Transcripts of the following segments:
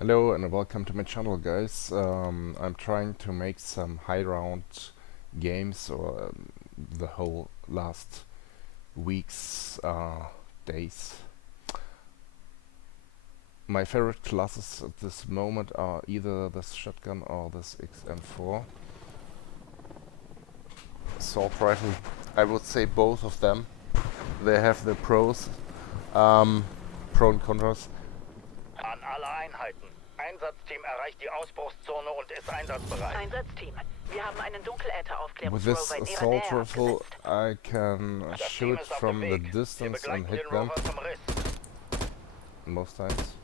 Hello and welcome to my channel, guys. I'm trying to make some high round games or the whole last weeks, days. My favorite classes at this moment are either this shotgun or this XM4 assault rifle. I would say both of them. They have their pros, pro and contras. An alle Einheiten. Einsatzteam erreicht die Ausbruchszone und ist einsatzbereit. Einsatzteam, wir haben einen With Dunkeläther-Aufklärungsrover this in ihrer assault Nähe rifle, abgesetzt. I can Das Team shoot ist auf from dem the Weg. Wir distance and begleiten hit den them Rover zum Riss. most times.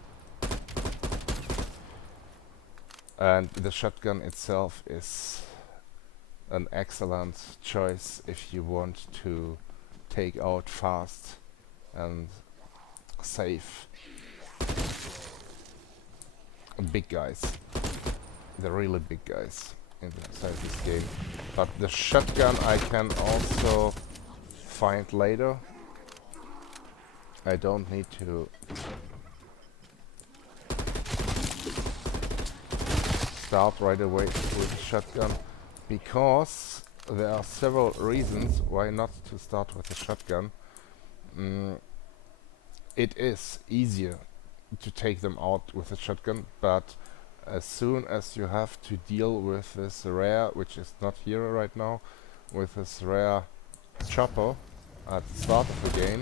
And the shotgun itself is an excellent choice if you want to take out fast and safe big guys. The really big guys inside this game. But the shotgun I can also find later. I don't need to start right away with the shotgun because there are several reasons why not to start with the shotgun. It is easier to take them out with a shotgun, but as soon as you have to deal with this rare, which is not here right now, with this rare chopper at the start of the game,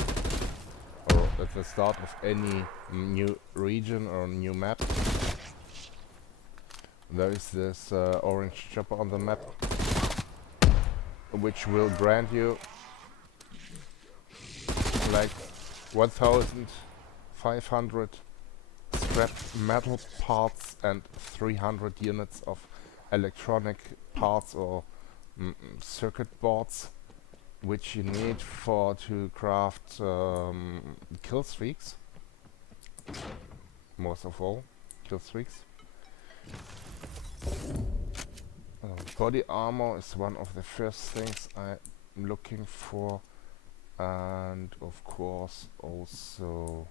or at the start of any new region or new map, there is this orange chopper on the map, which will grant you like 1,500 scrap metal parts and 300 units of electronic parts or circuit boards, which you need to craft kill streaks. Most of all, kill streaks. Body armor is one of the first things I'm looking for, and of course also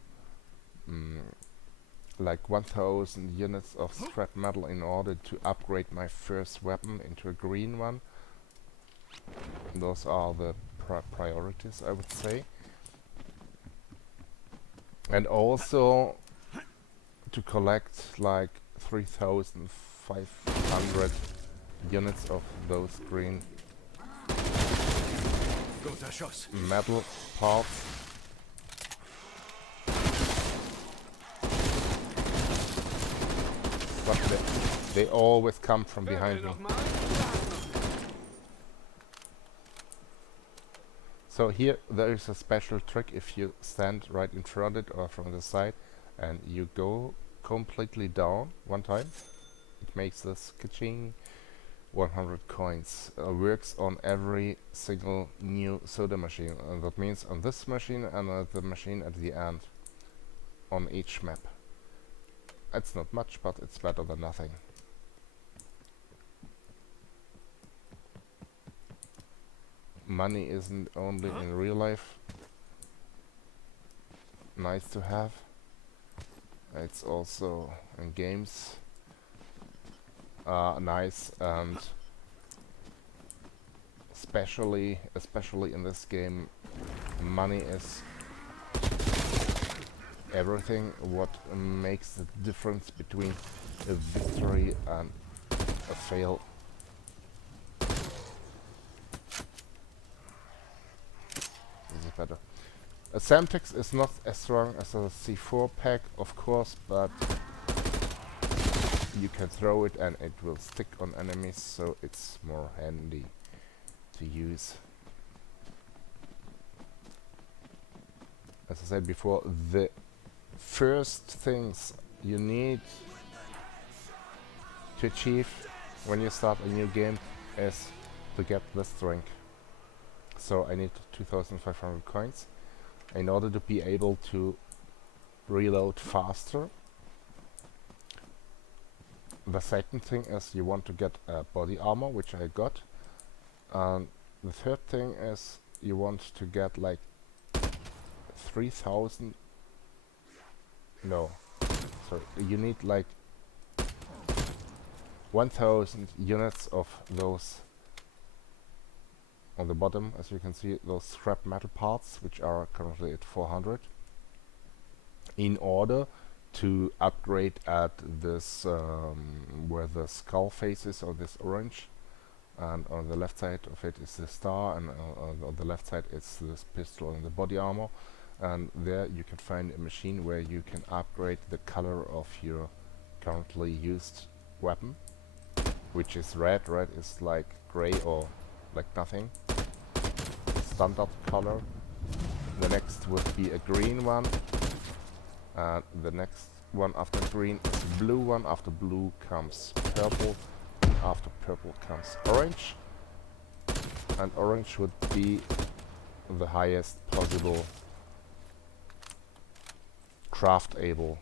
like 1,000 units of scrap metal in order to upgrade my first weapon into a green one. Those are the priorities, I would say. And also to collect like 3,500 units of those green metal parts. But they always come from behind me. So here there is a special trick. If you stand right in front of it or from the side and you go completely down one time, it makes this ka-ching 100 coins. Works on every single new soda machine, and that means on this machine and the machine at the end on each map. It's not much, but it's better than nothing. Money isn't only in real life nice to have, it's also in games nice, and especially in this game, money is everything. What makes the difference between a victory and a fail. This is better. A Semtex is not as strong as a C4 pack, of course, but you can throw it and it will stick on enemies, so it's more handy to use. As I said before, the first things you need to achieve when you start a new game is to get this rank. So I need 2,500 coins in order to be able to reload faster. The second thing is you want to get body armor, which I got. The third thing is you want to get like 3,000. No, sorry. You need like 1000 units of those on the bottom, as you can see, those scrap metal parts, which are currently at 400, in order to upgrade at this where the skull face is, or this orange, and on the left side of it is the star, and on the left side it's this pistol and the body armor, and there you can find a machine where you can upgrade the color of your currently used weapon, which is red. Red is like gray or like nothing, standard color. The next would be a green one, and the next one after green is a blue one. After blue comes purple, and after purple comes orange, and orange would be the highest possible craftable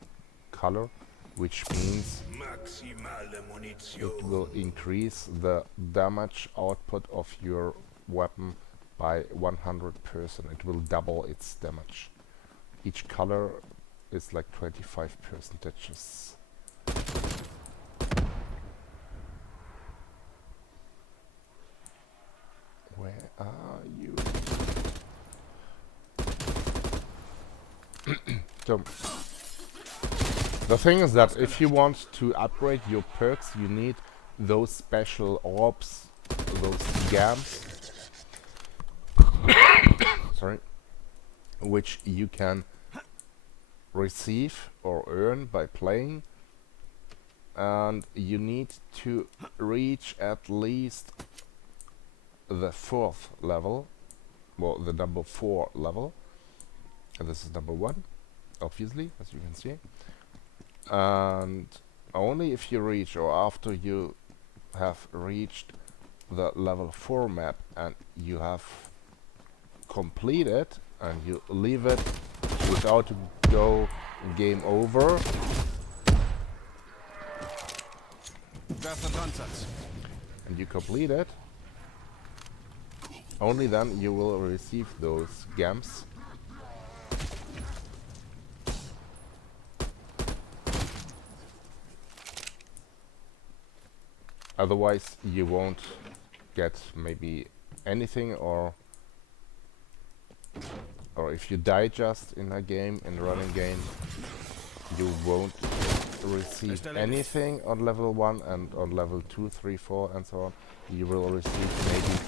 color, which means it will increase the damage output of your weapon by 100%. It will double its damage. Each color is like 25 percentages. Where are you? So the thing is that if you want to upgrade your perks, you need those special orbs, those gams, sorry, which you can receive or earn by playing, and you need to reach at least the 4th level, well, the number 4 level, and this is number 1, obviously, as you can see. And only if you reach, or after you have reached the level 4 map and you have completed and you leave it without to go game over, and you complete it, only then you will receive those gams. Otherwise you won't get maybe anything, or if you die just in a game, in a running game, you won't receive anything on level 1, and on level 2, 3, 4 and so on you will receive maybe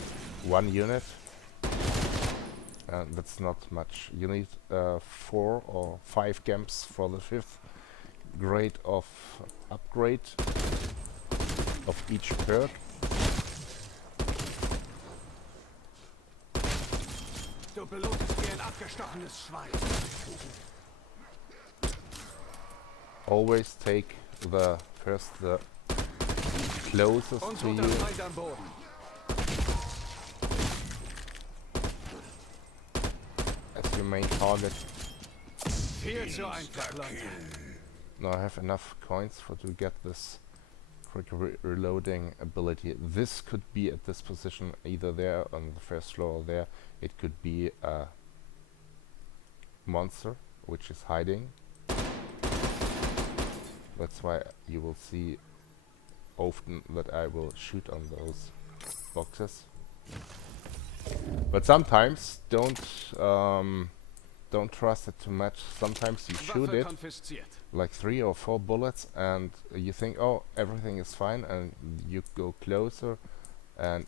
1 unit, and that's not much. You need 4 or 5 camps for the 5th grade of upgrade of each perk. Always take the closest to you. As your main target. Now I have enough coins to get this quick reloading ability. This could be at this position, either there on the first floor or there. It could be a monster which is hiding. That's why you will see often that I will shoot on those boxes. But sometimes don't trust it too much. Sometimes you shoot it like 3 or 4 bullets and you think, oh, everything is fine, and you go closer and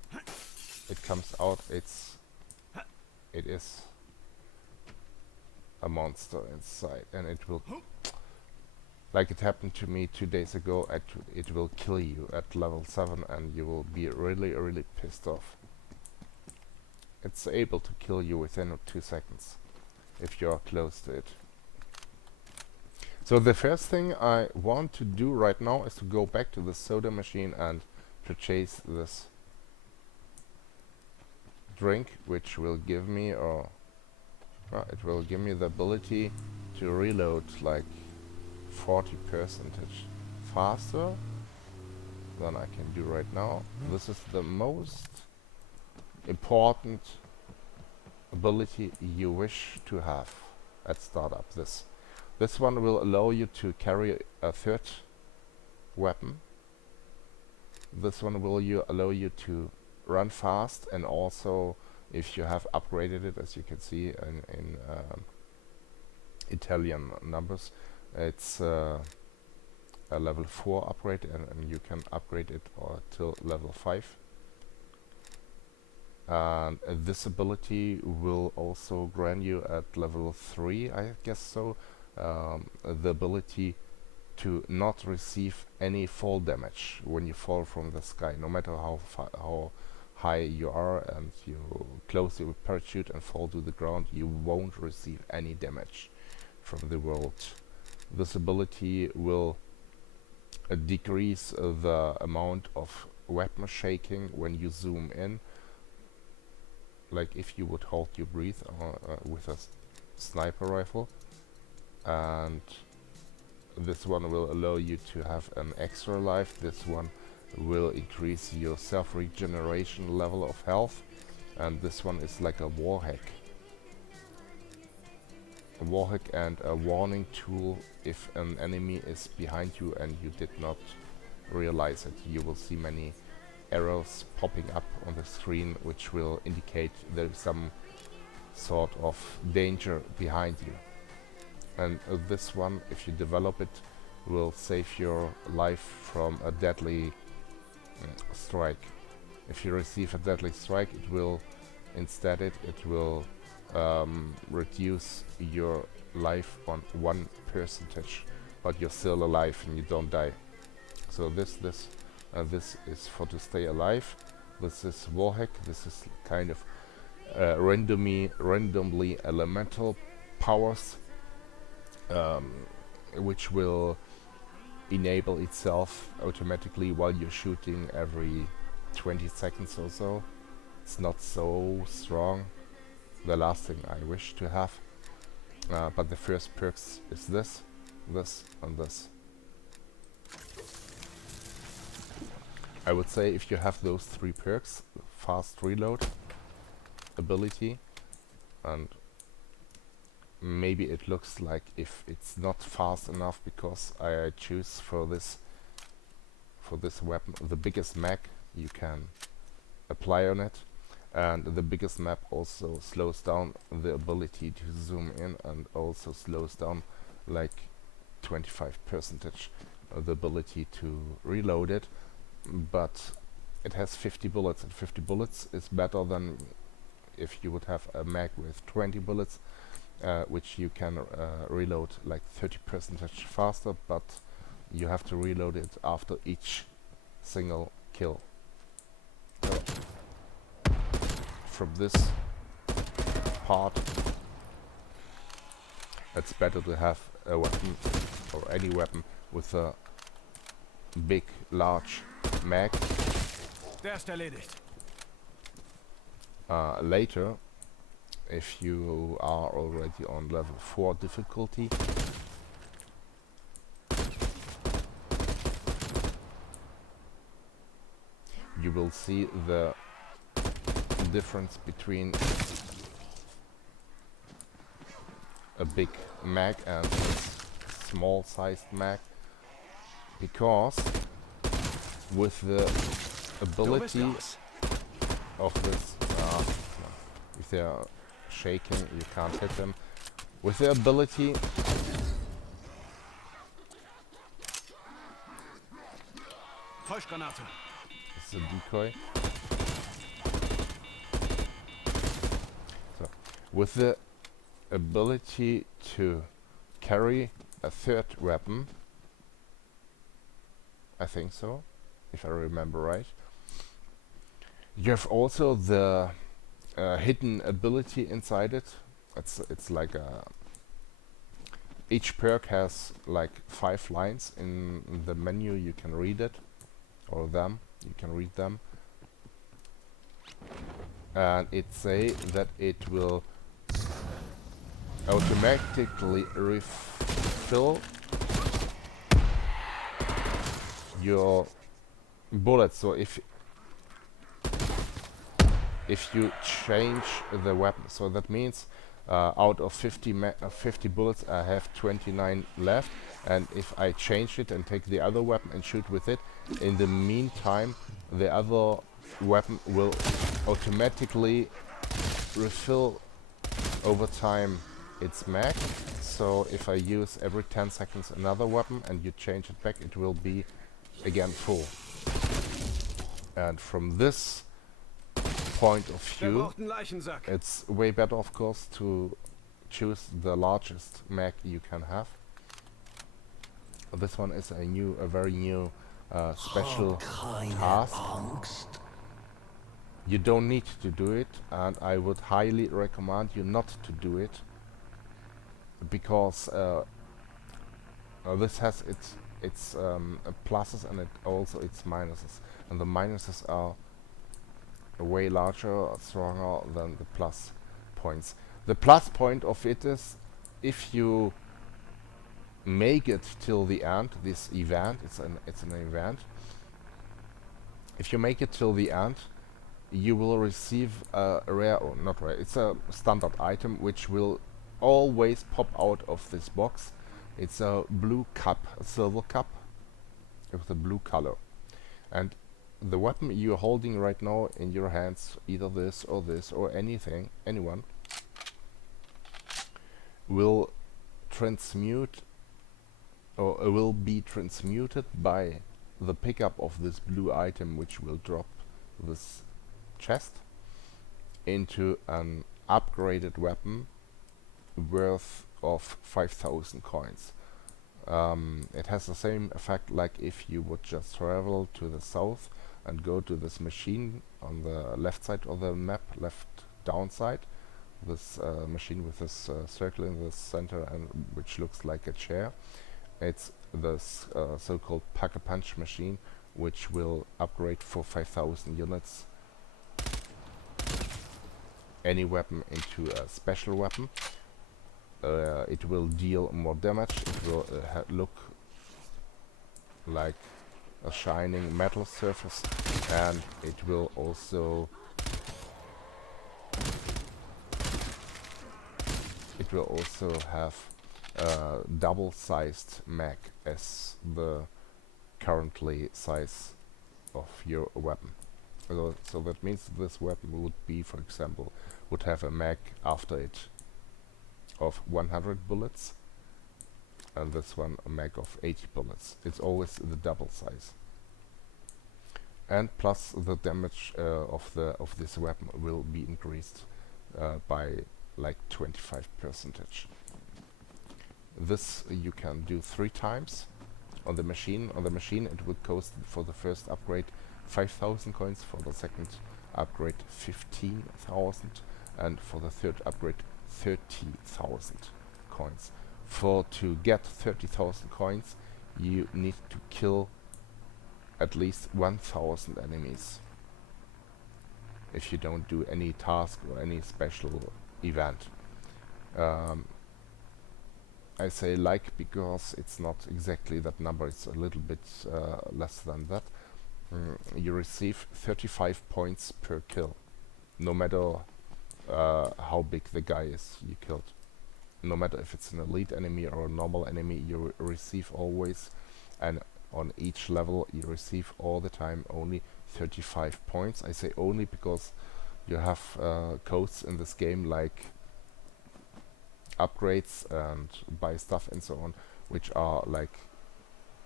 it comes out it is a monster inside, and it will, like it happened to me 2 days ago, it will kill you at level 7 and you will be really pissed off. It's able to kill you within 2 seconds if you are close to it. So the first thing I want to do right now is to go back to the soda machine and purchase this drink, which will give me, it will give me the ability to reload like 40% faster than I can do right now. This is the most important ability you wish to have at startup. This one will allow you to carry a 3rd weapon This one will allow you to run fast, and also if you have upgraded it, as you can see in Italian numbers, it's a level 4 upgrade, and you can upgrade it till level 5. And this ability will also grant you at level 3, I guess so, the ability to not receive any fall damage when you fall from the sky, no matter how high you are, and you close your parachute and fall to the ground, you won't receive any damage from the world. This ability will decrease the amount of weapon shaking when you zoom in, like if you would hold your breath with a sniper rifle. And this one will allow you to have an extra life. This one will increase your self-regeneration level of health, and this one is like a wall hack. A wall hack and a warning tool. If an enemy is behind you and you did not realize it, you will see many arrows popping up on the screen, which will indicate there is some sort of danger behind you. And this one, if you develop it, will save your life from a deadly strike. If you receive a deadly strike, it will it will reduce your life on 1%, but you're still alive and you don't die. So this is for to stay alive. This is wallhack. This is kind of randomly elemental powers, which will enable itself automatically while you're shooting every 20 seconds or so. It's not so strong, the last thing I wish to have, but the first perks is this, and this. I would say if you have those 3 perks, fast reload ability, and maybe it looks like if it's not fast enough because I choose for this weapon the biggest mag you can apply on it, and the biggest map also slows down the ability to zoom in, and also slows down like 25% the ability to reload it. But it has 50 bullets, and 50 bullets is better than if you would have a mag with 20 bullets, which you can reload like 30% faster, but you have to reload it after each single kill. So from this part, it's better to have a weapon, or any weapon, with a big, large mag. Later, if you are already on level 4 difficulty, you will see the difference between a big mag and a small sized mag, because with the ability of this, if they are shaking, you can't hit them. With the ability it's a decoy. So, with the ability to carry a 3rd weapon, I think so, if I remember right, you have also the hidden ability inside it. It's like each perk has like 5 lines in the menu. You can read it, or you can read them, and it say that it will automatically refill your bullets. So if you change the weapon, so that means out of 50 bullets I have 29 left, and if I change it and take the other weapon and shoot with it, in the meantime the other weapon will automatically refill over time its mag. So if I use every 10 seconds another weapon and you change it back, it will be again full. And from this point of view, it's way better, of course, to choose the largest mag you can have. This one is a very new special task. You don't need to do it, and I would highly recommend you not to do it, because this has its pluses and it also its minuses, and the minuses are way larger, stronger than the plus points. The plus point of it is, if you make it till the end, this event, it's an event. If you make it till the end, you will receive a rare, or not rare, it's a standard item which will always pop out of this box. It's a blue cup, a silver cup with a blue color. And the weapon you're holding right now in your hands, either this or anything, anyone, will transmute or will be transmuted by the pickup of this blue item, which will drop this chest into an upgraded weapon worth of 5,000 coins. It has the same effect like if you would just travel to the south and go to this machine on the left side of the map, left down side, this machine with this circle in the center and which looks like a chair. It's this so-called pack-a-punch machine, which will upgrade for 5,000 units any weapon into a special weapon. It will deal more damage, it will look like a shining metal surface, and it will also have a double-sized mag as the currently size of your weapon. So that means this weapon would be, for example, would have a mag after it of 100 bullets, and this one a mag of 80 bullets. It's always the double size. And plus the damage of this weapon will be increased by like 25%. This you can do 3 times on the machine. On the machine it would cost for the first upgrade 5,000 coins, for the second upgrade 15,000, and for the third upgrade 30,000 coins. To get 30,000 coins, you need to kill at least 1,000 enemies if you don't do any task or any special event. I say like because it's not exactly that number, it's a little bit less than that. You receive 35 points per kill, no matter how big the guy is you killed. No matter if it's an elite enemy or a normal enemy, you receive always, and on each level you receive all the time only 35 points. I say only because you have codes in this game like upgrades and buy stuff and so on, which are like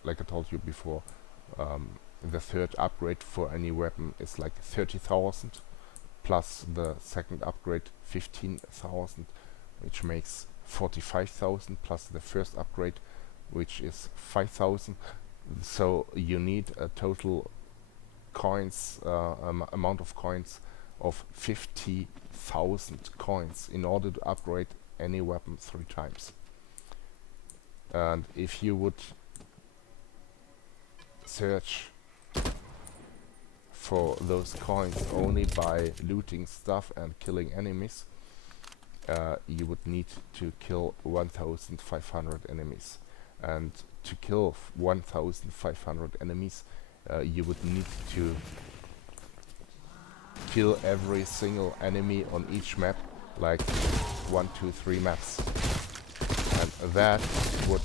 I told you before, the third upgrade for any weapon is like 30,000, plus the second upgrade 15,000, which makes 45,000, plus the first upgrade, which is 5,000. So you need a total coins amount of coins of 50,000 coins in order to upgrade any weapon 3 times. And if you would search for those coins only by looting stuff and killing enemies, you would need to kill 1,500 enemies. And to kill 1,500 enemies, you would need to kill every single enemy on each map, like 1, 2, 3 maps. And that would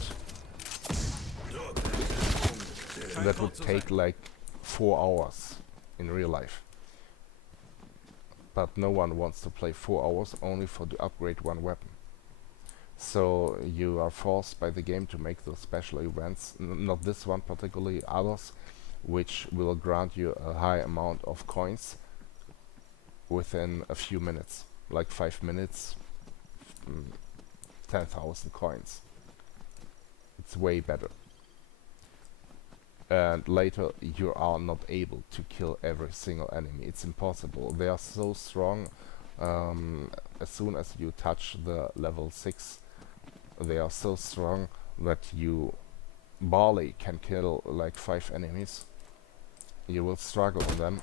that would take like 4 hours in real life. But no one wants to play 4 hours only for to upgrade one weapon. So you are forced by the game to make those special events, not this one particularly, others, which will grant you a high amount of coins within a few minutes, like 5 minutes, 10,000 coins. It's way better. And later you are not able to kill every single enemy. It's impossible. They are so strong. As soon as you touch the level 6, they are so strong that you barely can kill like 5 enemies. You will struggle on them.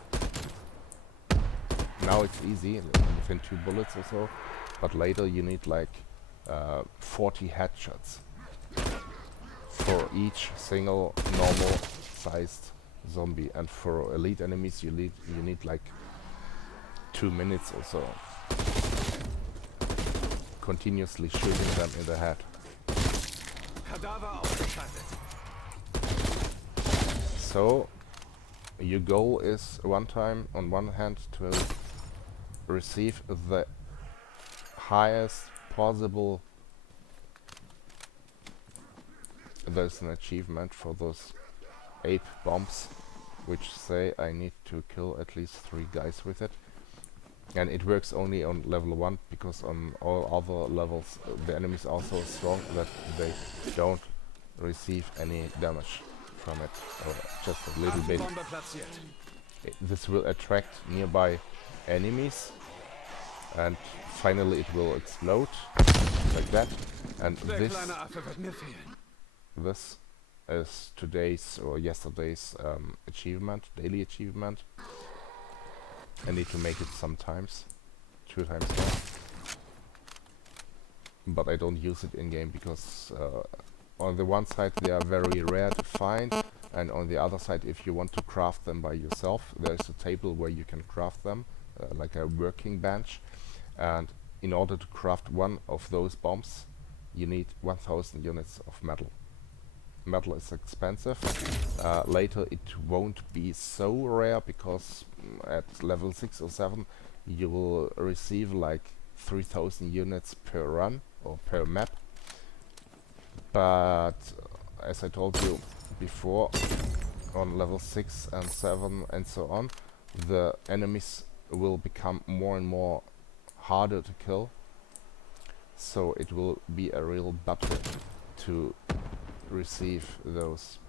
Now it's easy, within 2 bullets or so, but later you need like 40 headshots for each single normal sized zombie, and for elite enemies you need like 2 minutes or so, continuously shooting them in the head. So your goal is one time on one hand to receive the highest possible. There's an achievement for those ape bombs which say I need to kill at least 3 guys with it, and it works only on level 1 because on all other levels the enemies are so strong that they don't receive any damage from it, or just a little bit. This will attract nearby enemies and finally it will explode like that, and this is today's or yesterday's achievement, daily achievement. I need to make it sometimes, 2 times more, but I don't use it in game because on the one side they are very rare to find, and on the other side, if you want to craft them by yourself, there's a table where you can craft them, like a working bench, and in order to craft one of those bombs you need 1000 units of metal. Metal is expensive. Later it won't be so rare because at level 6 or 7 you will receive like 3000 units per run or per map. But as I told you before, on level 6 and 7 and so on, the enemies will become more and more harder to kill, so it will be a real battle to receive those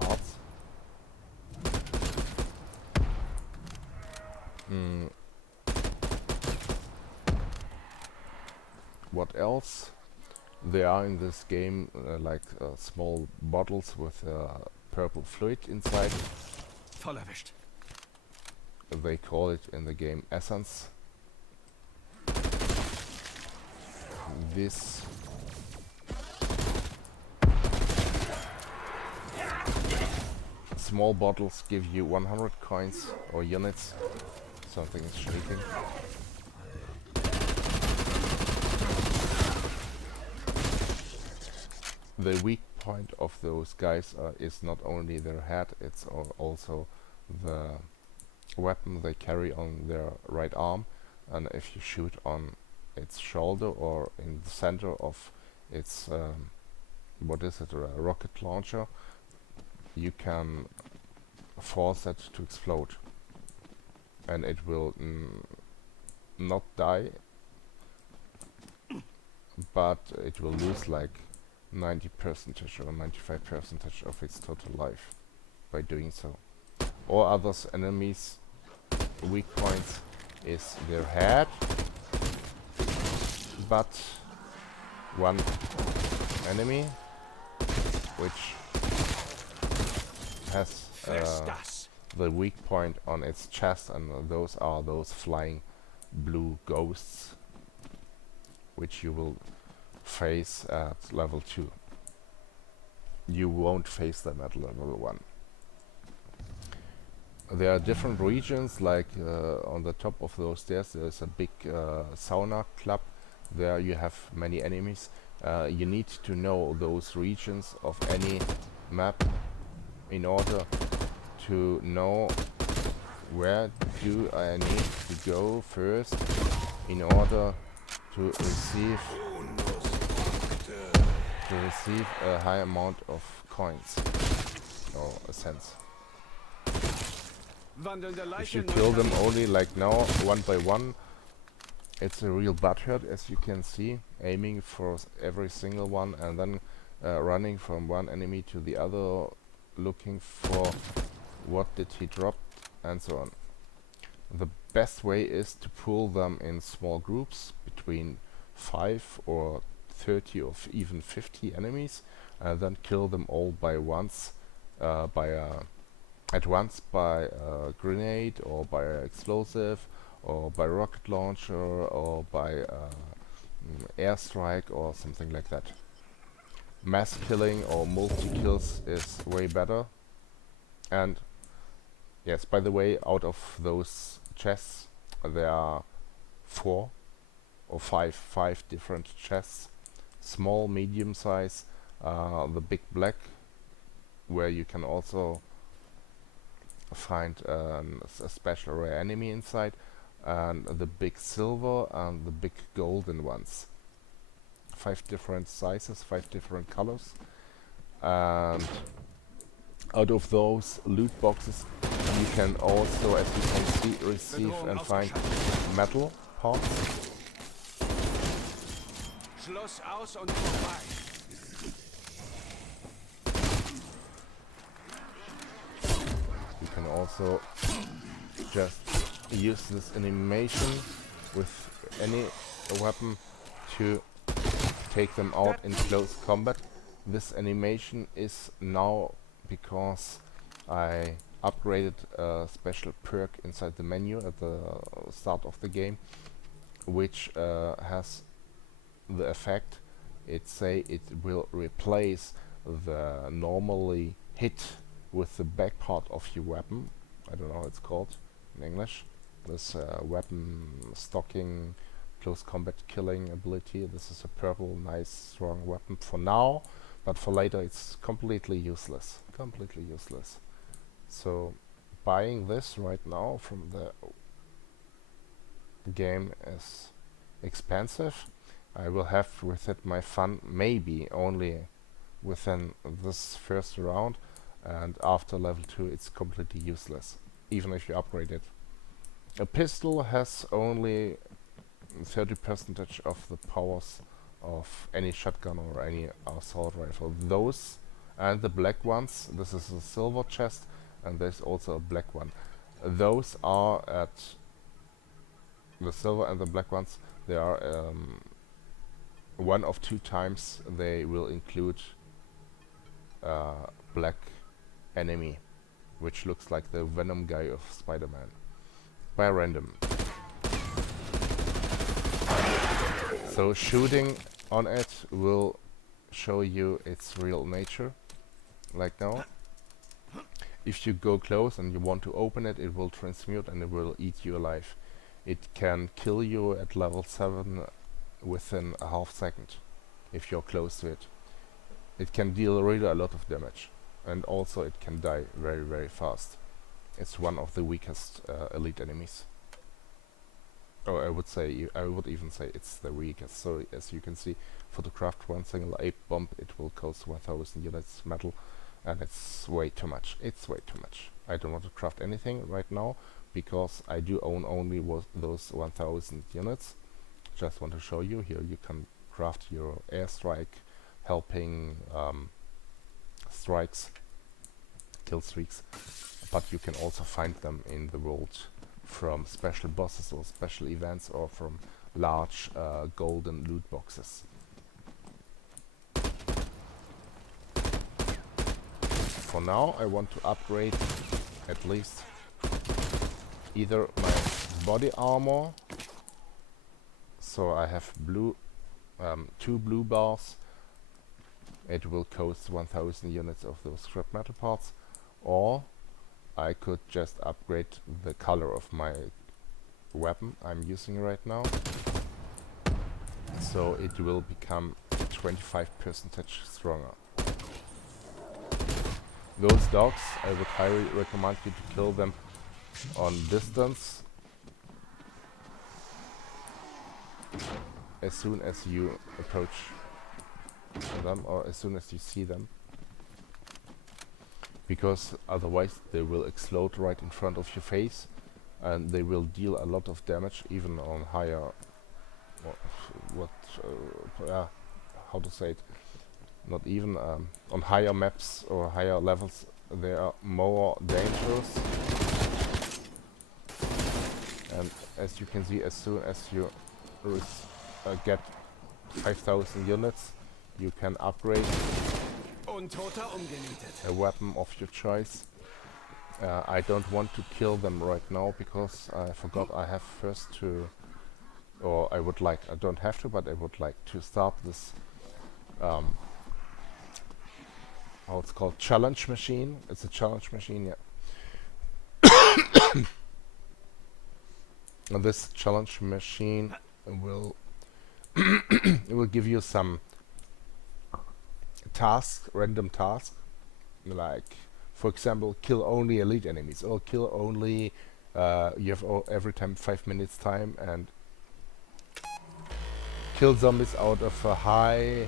parts. What else? There are in this game like small bottles with purple fluid inside. Voll erwischt. They call it in the game essence. This small bottles give you 100 coins or units. Something is shaking. The weak point of those guys is not only their head, it's also the weapon they carry on their right arm, and if you shoot on its shoulder or in the center of its what is it, a rocket launcher, you can force it to explode, and it will not die, but it will lose like 90% or 95% of its total life by doing so. All others enemies weak points is their head, but one enemy which has the weak point on its chest, and those are those flying blue ghosts which you will face at level 2. You won't face them at level 1. There are different regions, like on the top of those stairs there's a big sauna club. There you have many enemies. You need to know those regions of any map in order to know where do I need to go first in order to receive a high amount of coins or cents. If you kill them only like now, one by one, it's a real butthurt, as you can see, aiming for every single one and then running from one enemy to the other, looking for what did he drop and so on. The best way is to pull them in small groups between 5 or 30 or even 50 enemies, and then kill them all by once, at once by a grenade or by an explosive or by rocket launcher or by airstrike or something like that. Mass killing or multi-kills is way better. And yes, by the way, out of those chests there are 4 or 5 different chests. Small, medium size, the big black, where you can also find a special rare enemy inside, and the big silver and the big golden ones. 5 different sizes, 5 different colors, and out of those loot boxes you can also, as you can see, receive and find metal parts. Schluss aus und vorbei. You can also just use this animation with any weapon to take them out in close combat. This animation is now because I upgraded a special perk inside the menu at the start of the game, which has the effect, it will replace the normally hit with the back part of your weapon. I don't know how it's called in English. This weapon stocking, close combat killing ability. This is a purple, nice, strong weapon for now, but for later it's completely useless. Completely useless. So buying this right now from the game is expensive. I will have with it my fun maybe only within this first round, and after level 2 it's completely useless, even if you upgrade it. A pistol has only 30% of the powers of any shotgun or any assault rifle. Those and the black ones, this is a silver chest and there's also a black one. Those are at the silver and the black ones, they are 1 of 2 times they will include black enemy, which looks like the Venom guy of Spider-Man, by random. So shooting on it will show you its real nature, like now. If you go close and you want to open it, it will transmute and it will eat you alive. It can kill you at level 7 within a half second if you're close to it. It can deal really a lot of damage, and also it can die very, very fast. It's one of the weakest elite enemies. Oh, I would even say it's the weakest. So as you can see, for to craft one single ape bomb, it will cost 1000 units metal, and it's way too much. It's way too much. I don't want to craft anything right now because I do own only those 1000 units. Just want to show you here. You can craft your airstrike, helping strikes, kill streaks, but you can also find them in the world from special bosses or special events or from large golden loot boxes. For now I want to upgrade at least either my body armor, so I have blue 2 blue bars. It will cost 1000 units of those scrap metal parts, or I could just upgrade the color of my weapon I'm using right now, so it will become 25% stronger. those dogs, I would highly recommend you to kill them on distance as soon as you approach them, or as soon as you see them, because otherwise they will explode right in front of your face, and they will deal a lot of damage even on higher how to say it, not even on higher maps or higher levels they are more dangerous. And as you can see, as soon as you get 5,000 units, you can upgrade Untoter umgenietet. a weapon of your choice. I don't want to kill them right now because I forgot I have first to, or I would like, I don't have to, but I would like to start this how it's called, challenge machine. It's a challenge machine, yeah. And this challenge machine will it will give you some tasks, random tasks, like for example, kill only elite enemies, or kill only you have every time 5 minutes time, and kill zombies out of a high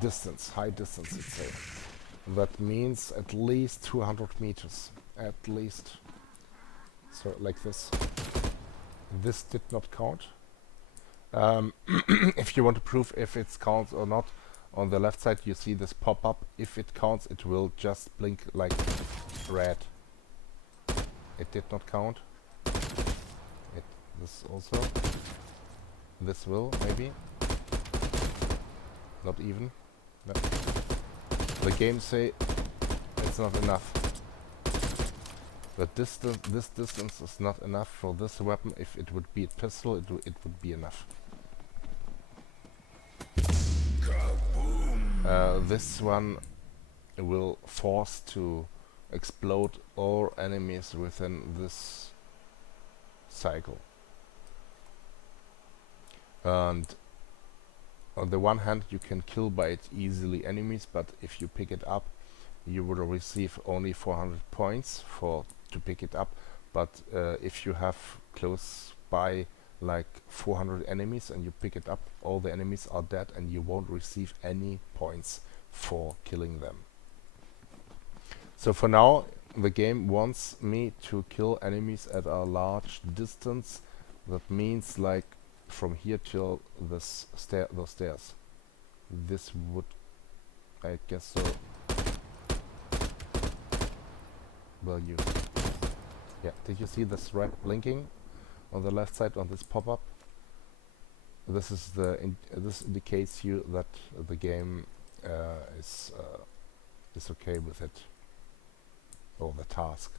distance, let's say. That means at least 200 meters, at least. So like this. This did not count. If you want to prove if it counts or not, on the left side you see this pop-up. If it counts, it will just blink like red. It did not count. This also. This will, maybe. Not even. No. The game say it's not enough. But this distance is not enough for this weapon. If it would be a pistol, it would be enough. This one will force to explode all enemies within this cycle. And on the one hand, you can kill by it easily enemies, but if you pick it up, you will receive only 400 points to pick it up. But if you have close by like 400 enemies and you pick it up, all the enemies are dead and you won't receive any points for killing them. So for now, the game wants me to kill enemies at a large distance. That means like from here till those stairs. This would, I guess so. Well, yeah. Did you see this red blinking on the left side on this pop-up? This is this indicates you that the game is okay with it, or the task.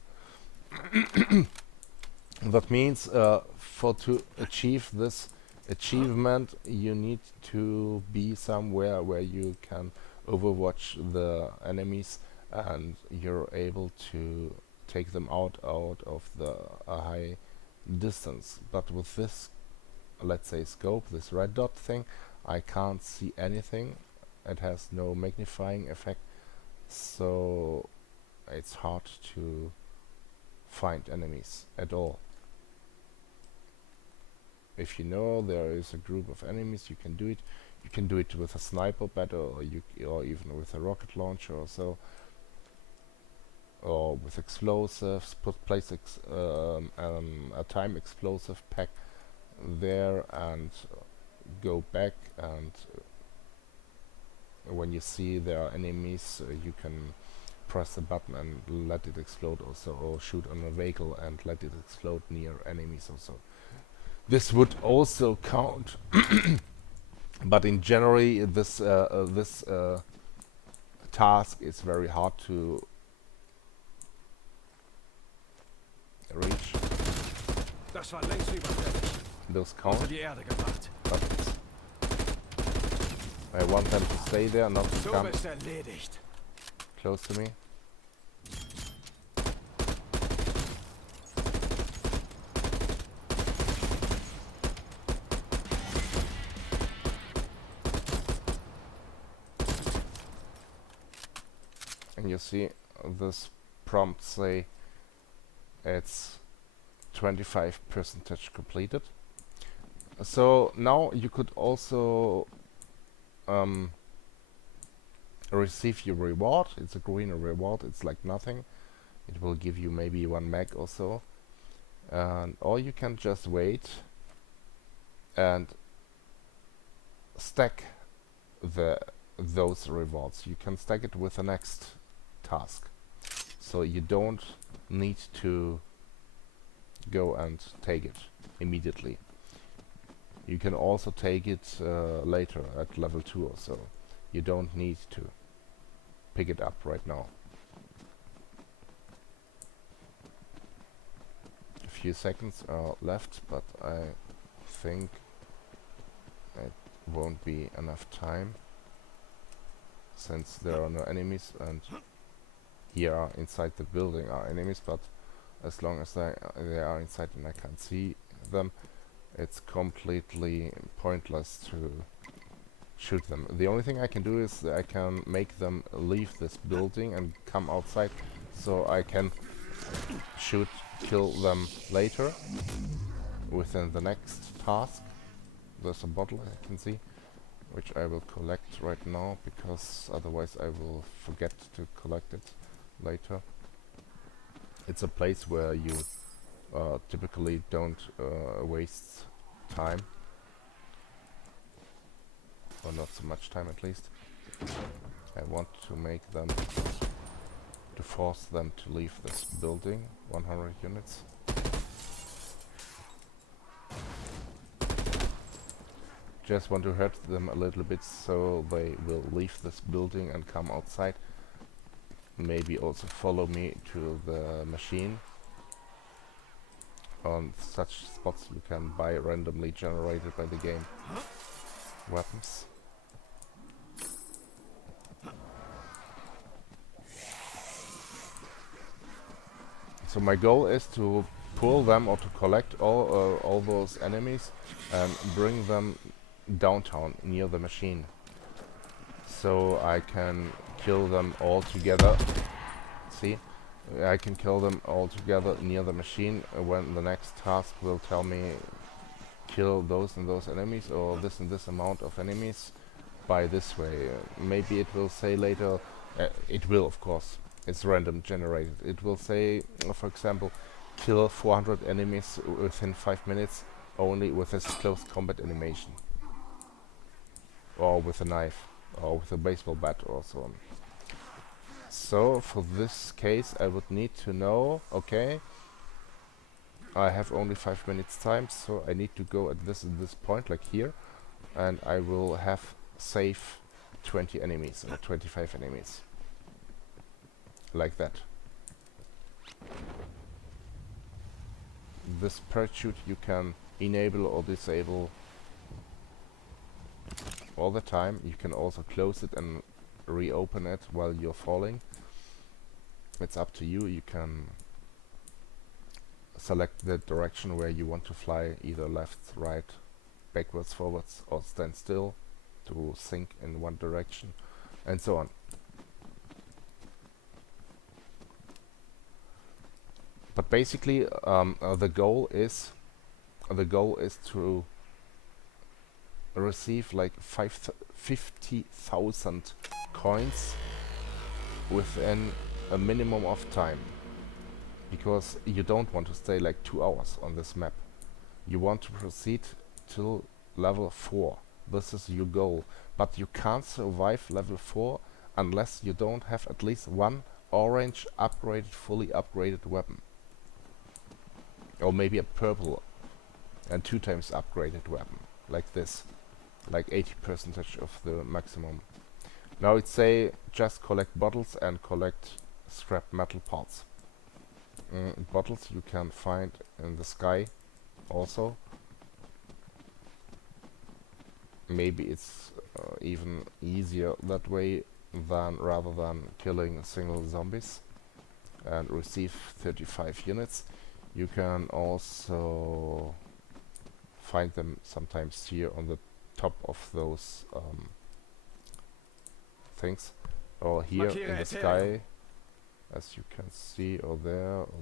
That means to achieve this achievement, you need to be somewhere where you can overwatch the enemies and you're able to take them out of the high distance. But with this, let's say, scope, this red dot thing, I can't see anything. It has no magnifying effect, so it's hard to find enemies at all. If you know there is a group of enemies, you can do it. You can do it with a sniper better, or even with a rocket launcher or so, or with explosives. Place a time explosive pack there and go back, and when you see there are enemies, you can press the button and let it explode also, or shoot on a vehicle and let it explode near enemies also. This would also count. But in general, this task is very hard to reach. Das war längst überfällig. Those count. Die Erde gebracht. But I want them to stay there, not to Du come bist erledigt. close to me. and you see this prompt say it's 25% completed. So now you could also receive your reward. It's a green reward, it's like nothing. It will give you maybe 1 meg or so. Or you can just wait and stack those rewards. You can stack it with the next task. So you don't need to go and take it immediately. You can also take it later at level 2 or so. You don't need to pick it up right now. A few seconds are left, but I think it won't be enough time since there are no enemies, and here are inside the building are enemies, but as long as they are inside and I can't see them, it's completely pointless to shoot them. The only thing I can do is that I can make them leave this building and come outside, so I can kill them later within the next task. There's a bottle I can see, which I will collect right now, because otherwise I will forget to collect it later. It's a place where you typically don't waste time, or not so much time at least. I want to make them, to force them to leave this building. 100 units. Just want to hurt them a little bit so they will leave this building and come outside. Maybe also follow me to the machine. On such spots you can buy randomly generated by the game weapons. So my goal is to pull them, or to collect all those enemies and bring them downtown near the machine, so I can kill them all together. See, I can kill them all together near the machine when the next task will tell me kill those and those enemies, or this and this amount of enemies by this way. Maybe it will say later, it will of course, it's random generated. It will say, for example, kill 400 enemies within 5 minutes only with this close combat animation, or with a knife, or with a baseball bat, or so on. So for this case I would need to know, okay, I have only 5 minutes time, so I need to go at this and this point, like here, and I will have save 20 enemies or 25 enemies, like that. This parachute you can enable or disable all the time. You can also close it and reopen it while you're falling. It's up to you. You can select the direction where you want to fly, either left, right, backwards, forwards, or stand still to sink in one direction, and so on. But basically the goal is to receive like 50,000 coins within a minimum of time, because you don't want to stay like 2 hours on this map. You want to proceed till level 4. This is your goal, but you can't survive level 4 unless you don't have at least one orange fully upgraded weapon, or maybe a purple and 2 times upgraded weapon, like this, like 80% of the maximum. Now it say just collect bottles and collect scrap metal parts. Bottles you can find in the sky also. Maybe it's even easier that way rather than killing single zombies and receive 35 units. You can also find them sometimes here on the top of those things. or here in Markiere the Ethereum. sky, as you can see, or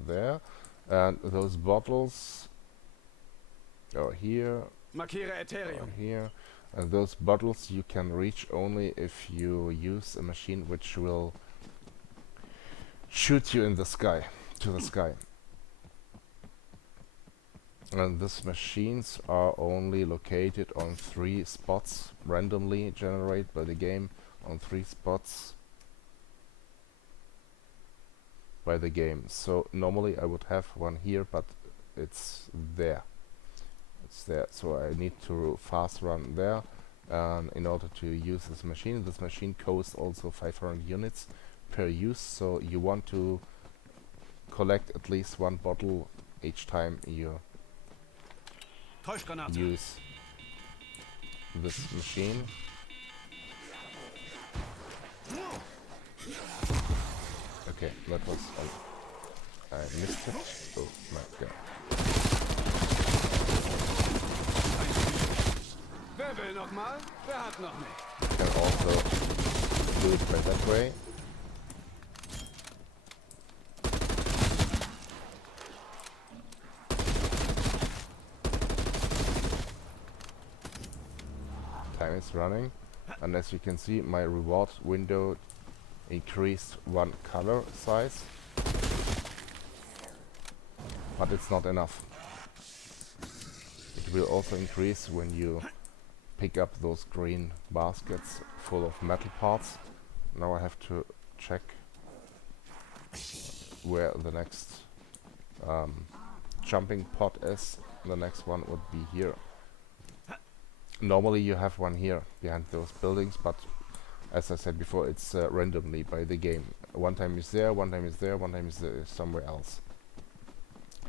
there, and those bottles are here, Markiere or Ethereum. here, and those bottles you can reach only if you use a machine which will shoot you in the sky, to the sky. And these machines are only located on 3 spots, randomly generated by the game on 3 spots by the game. So normally I would have one here, but it's there. It's there, so I need to fast run there in order to use this machine. This machine costs also 500 units per use, so you want to collect at least 1 bottle each time you Täuschgranate. use this machine. Okay, that was I missed it. Oh my god. Wer will noch mal? Wer hat noch nicht? You can also do it by that way. Time is running, and as you can see, my reward window increased 1 color size, but it's not enough. It will also increase when you pick up those green baskets full of metal parts. Now I have to check where the next jumping pot is. The next one would be here. Normally you have one here behind those buildings, but as I said before, it's randomly by the game. One time is there, one time is there, one time is somewhere else.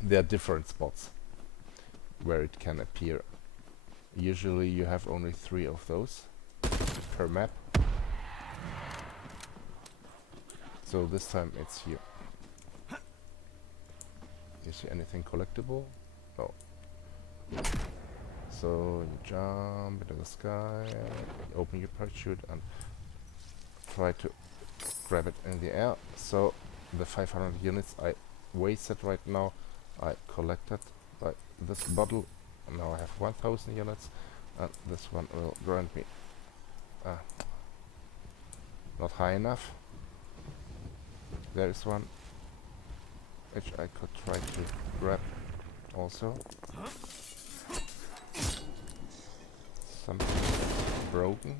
There are different spots where it can appear. Usually you have only 3 of those per map. So this time it's here. You see anything collectible? No. So you jump into the sky, open your parachute and try to grab it in the air. So the 500 units I wasted right now, I collected by this bottle. And now I have 1000 units, and this one will grant me not high enough. There is one which I could try to grab also. Something broken.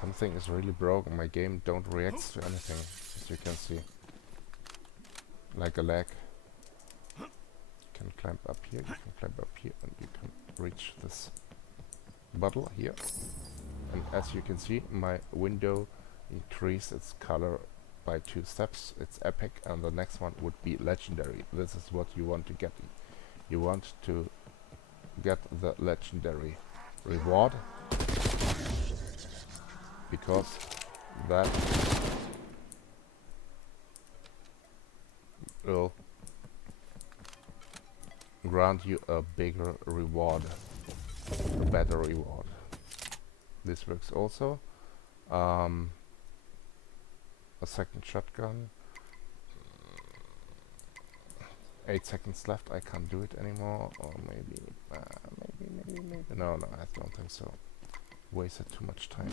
Something is really broken. My game don't react to anything, as you can see. Like a lag. You can climb up here, you can climb up here, and you can reach this bottle here. And as you can see, my window increased its color by 2 steps. It's epic, and the next one would be legendary. This is what you want to get. You want to get the legendary reward, because that will grant you a bigger reward, a better reward. This works also. A second shotgun. 8 seconds left. I can't do it anymore. Or maybe, maybe. No, I don't think so. Wasted too much time.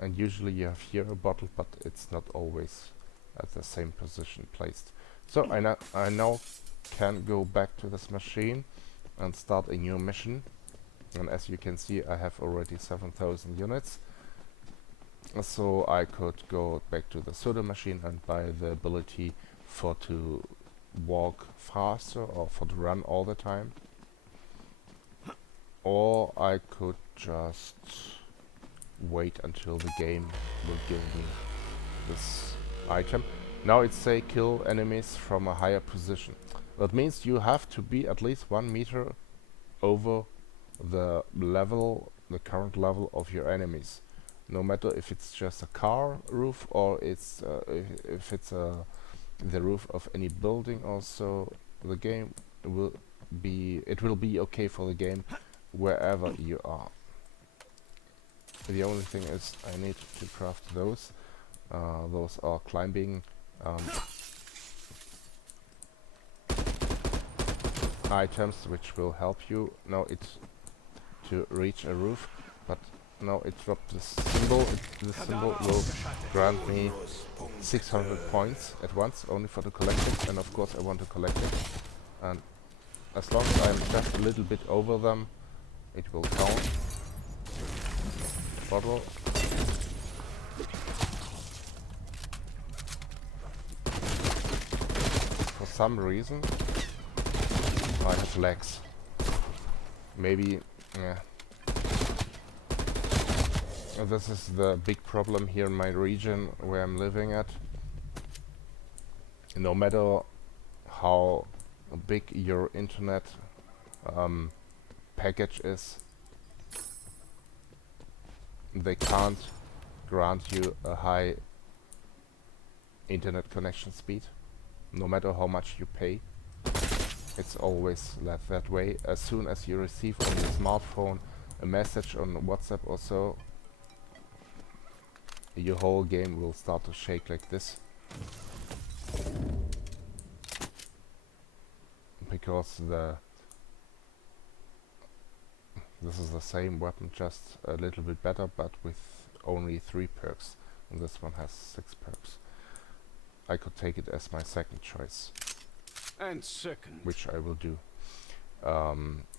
And usually you have here a bottle, but it's not always at the same position placed. So I now can go back to this machine and start a new mission. And as you can see, I have already 7000 units. So I could go back to the soda machine and buy the ability for to walk faster or for to run all the time. Or I could just wait until the game will give me this item. Now it say kill enemies from a higher position. That means you have to be at least 1 meter over the level, the current level of your enemies. No matter if it's just a car roof or it's if it's the roof of any building. Also, the game will be okay for the game wherever you are. The only thing is I need to craft those. Those are climbing items which will help you. No, it's to reach a roof, but now it dropped this symbol. This symbol will grant me 600 points at once, only for the collecting, and of course I want to collect it. And as long as I'm just a little bit over them, it will count. Bottle. For some reason, I have lags. Maybe, yeah. This is the big problem here in my region where I'm living at. No matter how big your internet package is, they can't grant you a high internet connection speed, no matter how much you pay. It's always that way. As soon as you receive on your smartphone a message on WhatsApp or so, your whole game will start to shake like this. Because this is the same weapon, just a little bit better, but with only 3 perks. And this one has 6 perks. I could take it as my second choice. And second. Which I will do.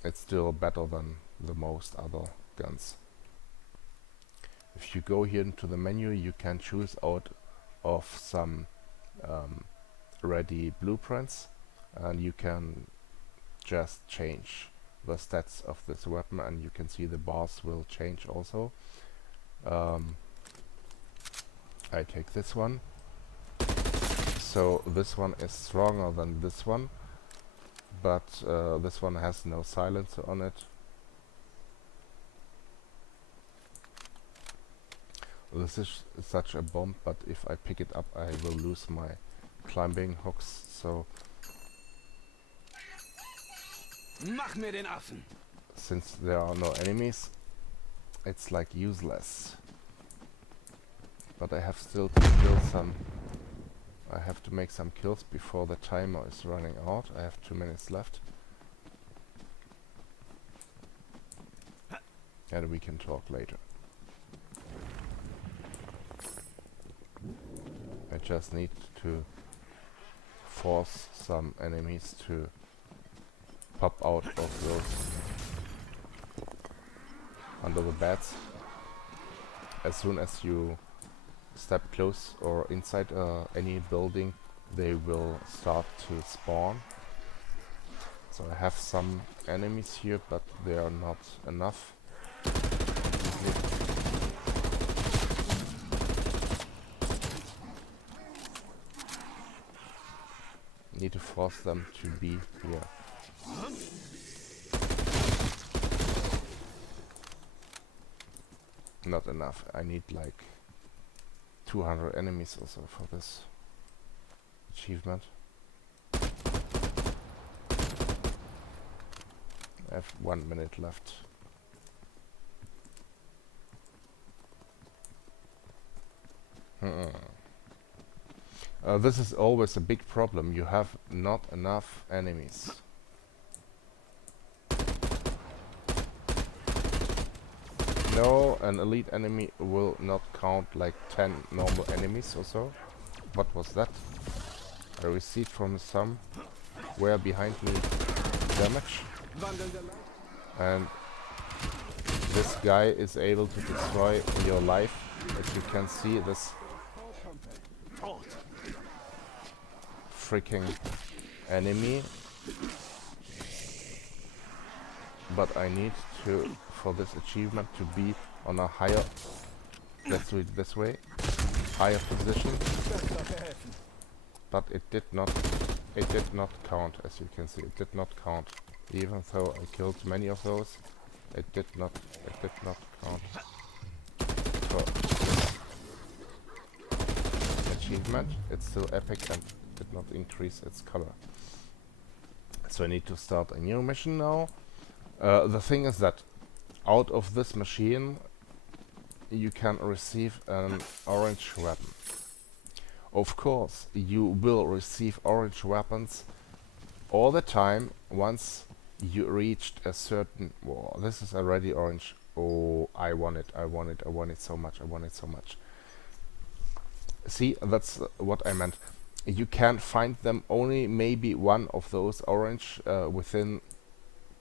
It's still better than the most other guns. If you go here into the menu, you can choose out of some ready blueprints, and you can just change the stats of this weapon, and you can see the bars will change also. I take this one. So this one is stronger than this one, but this one has no silencer on it. This is such a bomb, but if I pick it up I will lose my climbing hooks, so Mach mir den Affen. since there are no enemies, it's like useless. But I have still to kill some. I have to make some kills before the timer is running out. I have 2 minutes left. And we can talk later. I just need to force some enemies to pop out of those under the beds. As soon as you step close or inside any building, they will start to spawn. So I have some enemies here, but they are not enough. Need to force them to be here. Not enough. I need like 200 enemies or so for this achievement. I have 1 minute left. This is always a big problem. You have not enough enemies. No, an elite enemy will not count like 10 normal enemies or so. What was that? I received from somewhere behind me damage. And this guy is able to destroy your life. As you can see, this freaking enemy. But I need to, for this achievement, to be on a higher, let's do it this way, higher position. But it did not count, as you can see. It did not count. Even though I killed many of those, it did not count. For achievement, it's still epic and did not increase its color. So I need to start a new mission now. The thing is that out of this machine you can receive an orange weapon. Of course, you will receive orange weapons all the time once you reached a certain... Whoa, this is already orange. Oh, I want it, I want it, I want it so much, I want it so much. See, that's what I meant. You can find them only maybe one of those orange within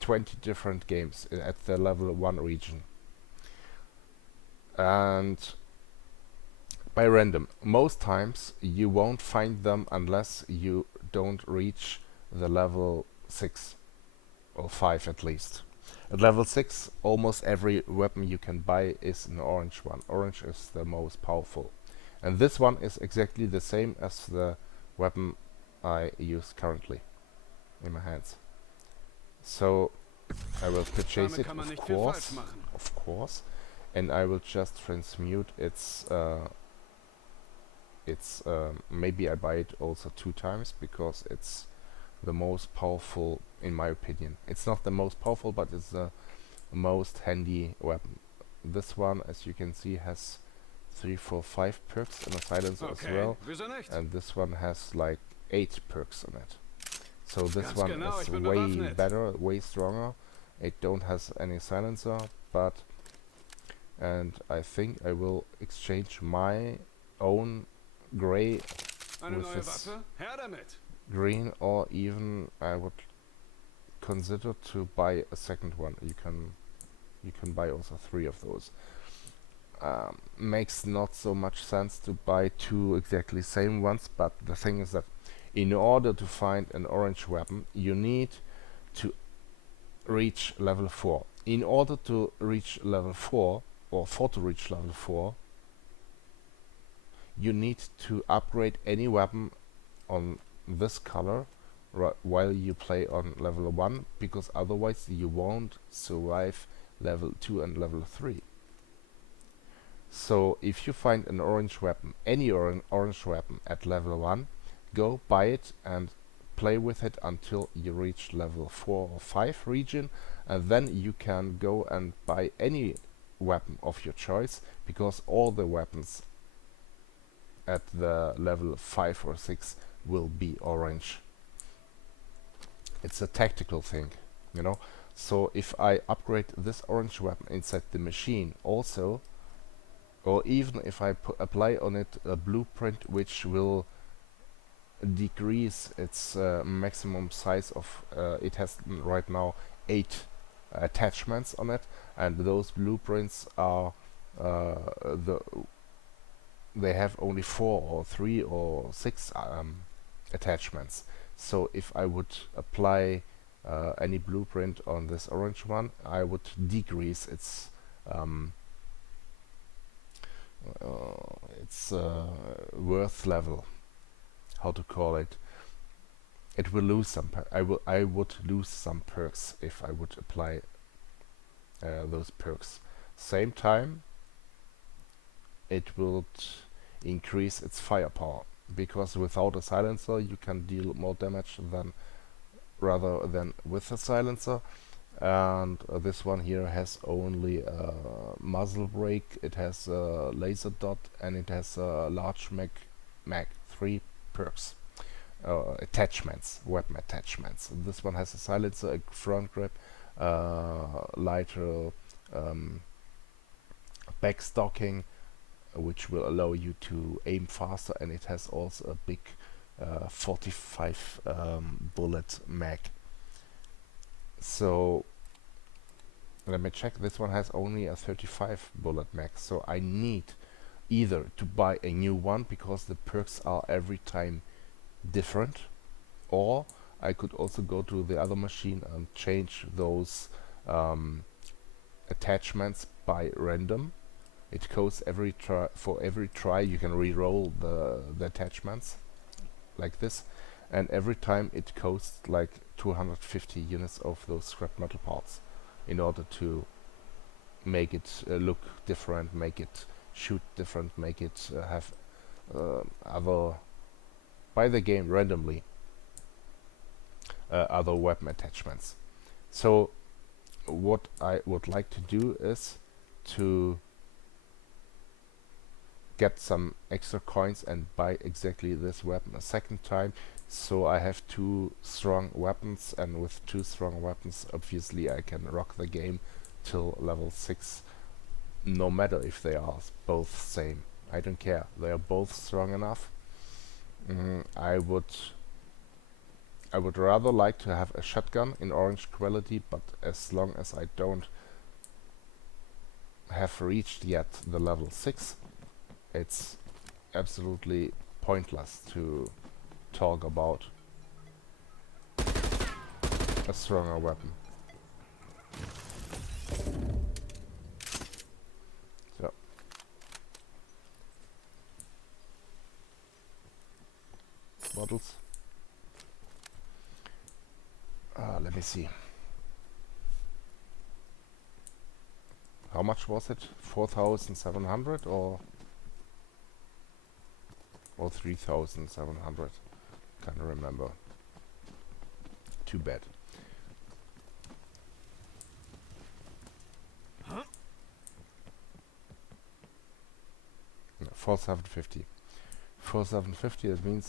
20 different games at the level 1 region. And by random. Most times you won't find them unless you don't reach the level 6 or 5 at least. At level 6 almost every weapon you can buy is an orange one. Orange is the most powerful. And this one is exactly the same as the weapon I use currently in my hands. So I will purchase it, of course, and I will just transmute its maybe I buy it also 2 times because it's the most powerful in my opinion. It's not the most powerful, but it's the most handy weapon. This one, as you can see, has 3, 4, 5 perks and a silencer as well, and this one has like 8 perks on it. So this one is way better, way stronger. It don't has any silencer, but and I think I will exchange my own gray with this green, or even I would consider to buy a second one. You can buy also 3 of those. Makes not so much sense to buy 2 exactly same ones, but the thing is that in order to find an orange weapon you need to reach level 4. In order to reach level 4, or to reach level 4, you need to upgrade any weapon on this color while you play on level 1, because otherwise you won't survive level 2 and level 3. So if you find an orange weapon, any orange weapon at level 1, go buy it and play with it until you reach level 4 or 5 region, and then you can go and buy any weapon of your choice, because all the weapons at the level 5 or 6 will be orange. It's a tactical thing, you know. So if I upgrade this orange weapon inside the machine also, or even if I apply on it a blueprint which will decrease its maximum size of it has right now 8 attachments on it, and those blueprints are they have only 4 or 3 or 6 attachments. So if I would apply any blueprint on this orange one, I would decrease its worth level. How to call it? It will lose some. I would lose some perks if I would apply those perks. Same time, it will increase its firepower, because without a silencer you can deal more damage than rather than with a silencer. And this one here has only a muzzle brake, it has a laser dot, and it has a large mag 3 perks, attachments, weapon attachments. This one has a silencer, a front grip, lighter backstocking, which will allow you to aim faster, and it has also a big 45 bullet mag. So let me check. This one has only a 35 bullet mag, so I need either to buy a new one because the perks are every time different, or I could also go to the other machine and change those attachments by random. It goes every try. For every try you can re-roll the attachments like this, and every time it costs like 250 units of those scrap metal parts in order to make it look different, make it shoot different, make it have other, by the game randomly, other weapon attachments. So what I would like to do is to get some extra coins and buy exactly this weapon a second time. So I have 2 strong weapons, and with 2 strong weapons obviously I can rock the game till level 6, no matter if they are both same. I don't care, they are both strong enough. I would rather like to have a shotgun in orange quality, but as long as I don't have reached yet the level 6, it's absolutely pointless to talk about a stronger weapon. So bottles. Let me see. How much was it? 4,700 or 3,700? Can't remember. Too bad. Huh? No, 4,750. 4,750. That means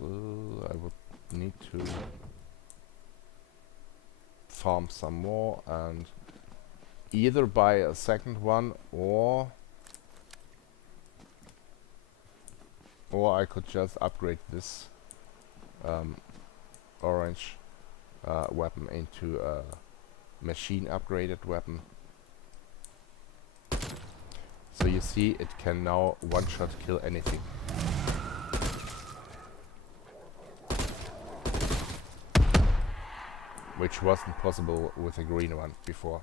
I would need to farm some more and either buy a second one, or I could just upgrade this orange weapon into a machine upgraded weapon. So you see, it can now one-shot kill anything. Which wasn't possible with the green one before.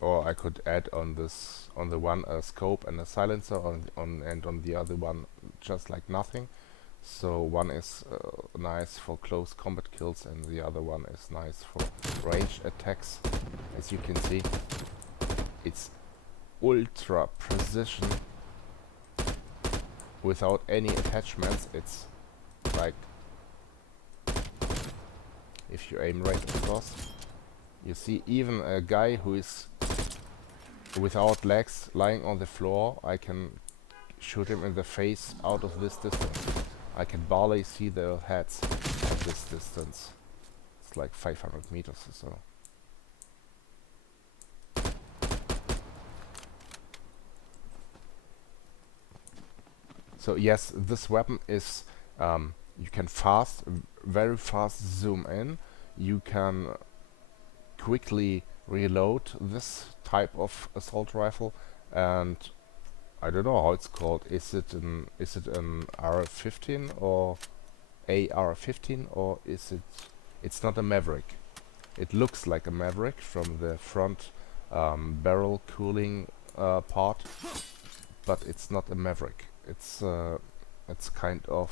Or I could add on this, on the one a scope and a silencer, and on the other one just like nothing. So one is nice for close combat kills, and the other one is nice for ranged attacks. As you can see, it's ultra precision without any attachments. It's like, if you aim right across, you see even a guy who is without legs lying on the floor, I can shoot him in the face out of this distance. I can barely see their heads at this distance. It's like 500 meters or so. So yes, this weapon is, you can very fast zoom in. You can quickly reload this type of assault rifle, and I don't know how it's called. Is it an R15 or AR-15, or is it? It's not a Maverick. It looks like a Maverick from the front barrel cooling part, but it's not a Maverick. It's kind of,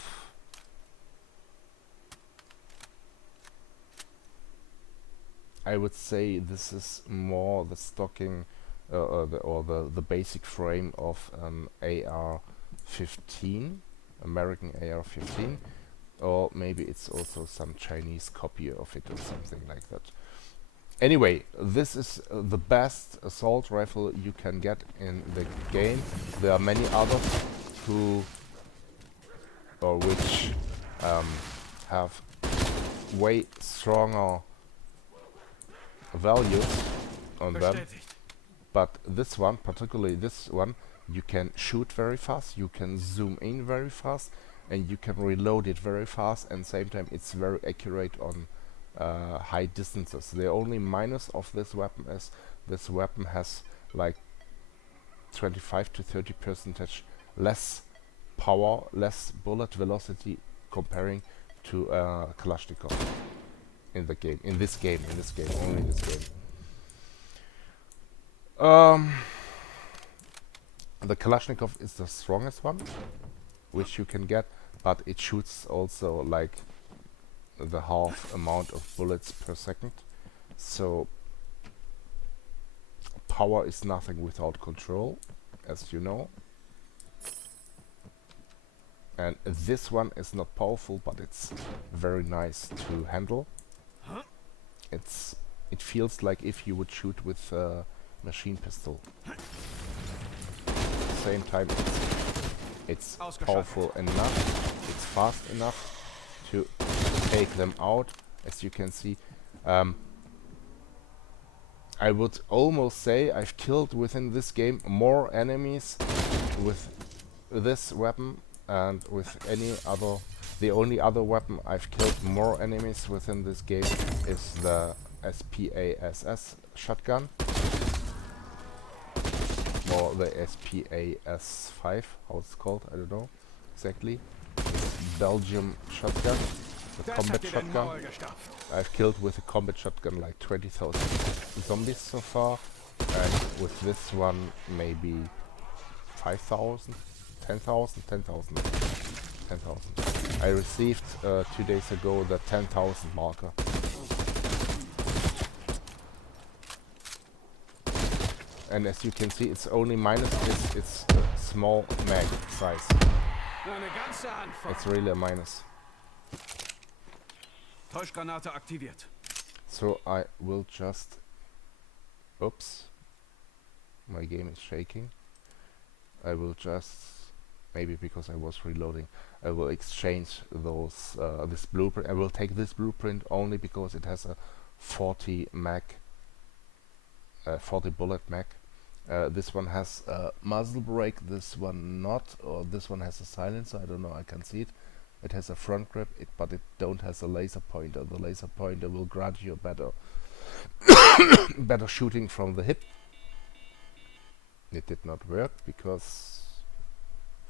I would say this is more the stocking the basic frame of an AR-15, American AR-15, or maybe it's also some Chinese copy of it or something like that. Anyway, this is the best assault rifle you can get in the game. There are many others which have way stronger values on them, but this one, particularly this one, you can shoot very fast, you can zoom in very fast, and you can reload it very fast, and same time it's very accurate on high distances. The only minus of this weapon is this weapon has like 25 to 30% less power, less bullet velocity comparing to Kalashnikov in the game, only in this game. The Kalashnikov is the strongest one which you can get, but it shoots also like the half amount of bullets per second. So power is nothing without control, as you know. And this one is not powerful, but it's very nice to handle. It it feels like if you would shoot with a machine pistol. Same time, it's powerful enough, it's fast enough to take them out. As you can see, I would almost say I've killed within this game more enemies with this weapon and with any other. The only other weapon I've killed more enemies within this game is the SPASS shotgun, or the SPAS5, how it's called, I don't know exactly. Belgium shotgun, the combat shotgun. I've killed with a combat shotgun like 20,000 zombies so far, and with this one maybe 5,000, 10,000, 10,000, 10,000. I received 2 days ago the 10,000 marker. And as you can see, it's only minus this, it's a small mag size. It's really a minus. Täuschgranate aktiviert. So I will just... Oops. My game is shaking. I will just... Maybe because I was reloading, I will exchange those this blueprint. I will take this blueprint only because it has a 40 mag, 40 bullet mag. This one has a muzzle brake, this one not, or this one has a silencer. I don't know. I can see it. It has a front grip, but it don't has a laser pointer. The laser pointer will grant you better better shooting from the hip. It did not work because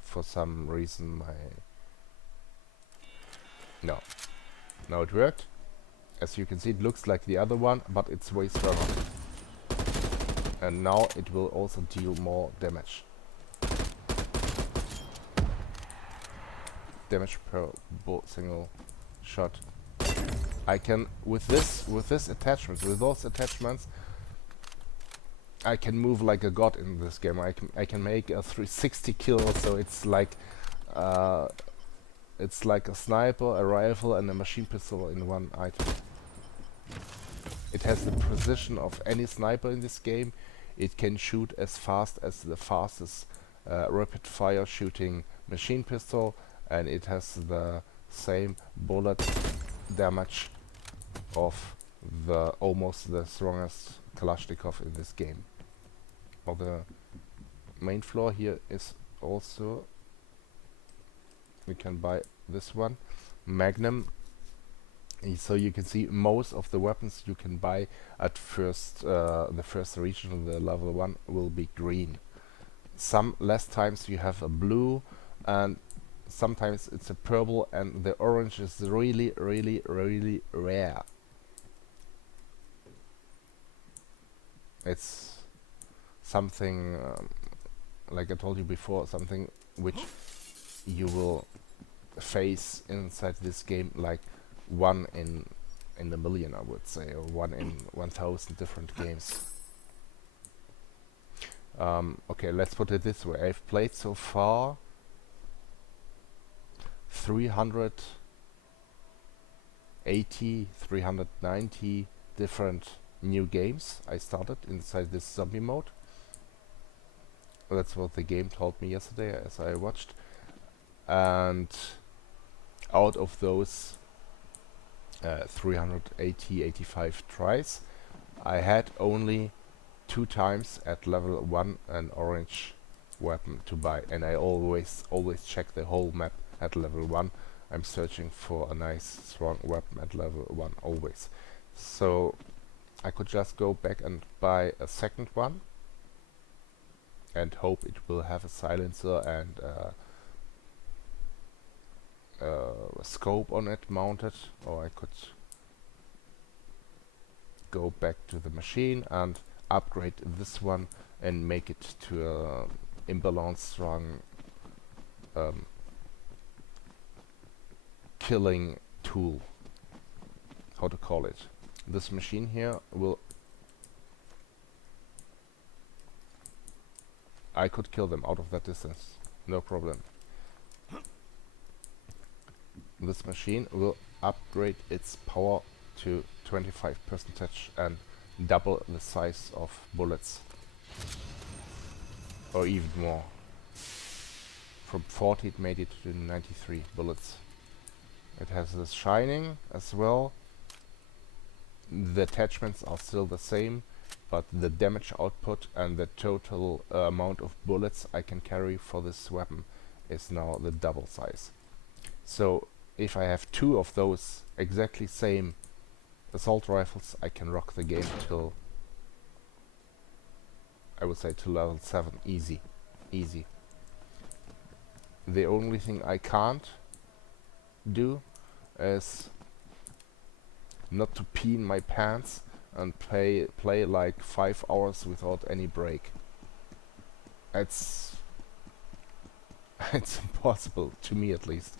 for some reason now it worked. As you can see, it looks like the other one, but it's way stronger. And now it will also deal more damage. Damage per single shot. I can with those attachments, I can move like a god in this game. I can make a 360 kill, so it's like a sniper, a rifle, and a machine pistol in one item. It has the precision of any sniper in this game. It can shoot as fast as the fastest rapid fire shooting machine pistol, and it has the same bullet damage of almost the strongest Kalashnikov in this game. On the main floor here is also, we can buy this one, Magnum. So you can see most of the weapons you can buy at first, the first region of the level 1 will be green. Some less times you have a blue, and sometimes it's a purple, and the orange is really, really, really rare. It's something, like I told you before, something which you will face inside this game like one in a million, I would say, or one in 1,000 different games. Okay, let's put it this way. I've played so far 380, 390 different new games. I started inside this zombie mode. That's what the game told me yesterday as I watched. And out of those 380, 85 tries, I had only 2 times at level 1 an orange weapon to buy, and I always check the whole map at level 1. I'm searching for a nice strong weapon at level 1 always. So I could just go back and buy a second one and hope it will have a silencer and a scope on it mounted, or I could go back to the machine and upgrade this one and make it to a imbalanced strong killing tool. How to call it? This machine here will... I could kill them out of that distance, no problem. This machine will upgrade its power to 25% and double the size of bullets. Or even more. From 40 it made it to 93 bullets. It has this shining as well. The attachments are still the same, but the damage output and the total amount of bullets I can carry for this weapon is now the double size. So if I have 2 of those exactly same assault rifles, I can rock the game till, I would say, to level 7. Easy. Easy. The only thing I can't do is not to pee in my pants and play like 5 hours without any break. It's impossible, to me at least.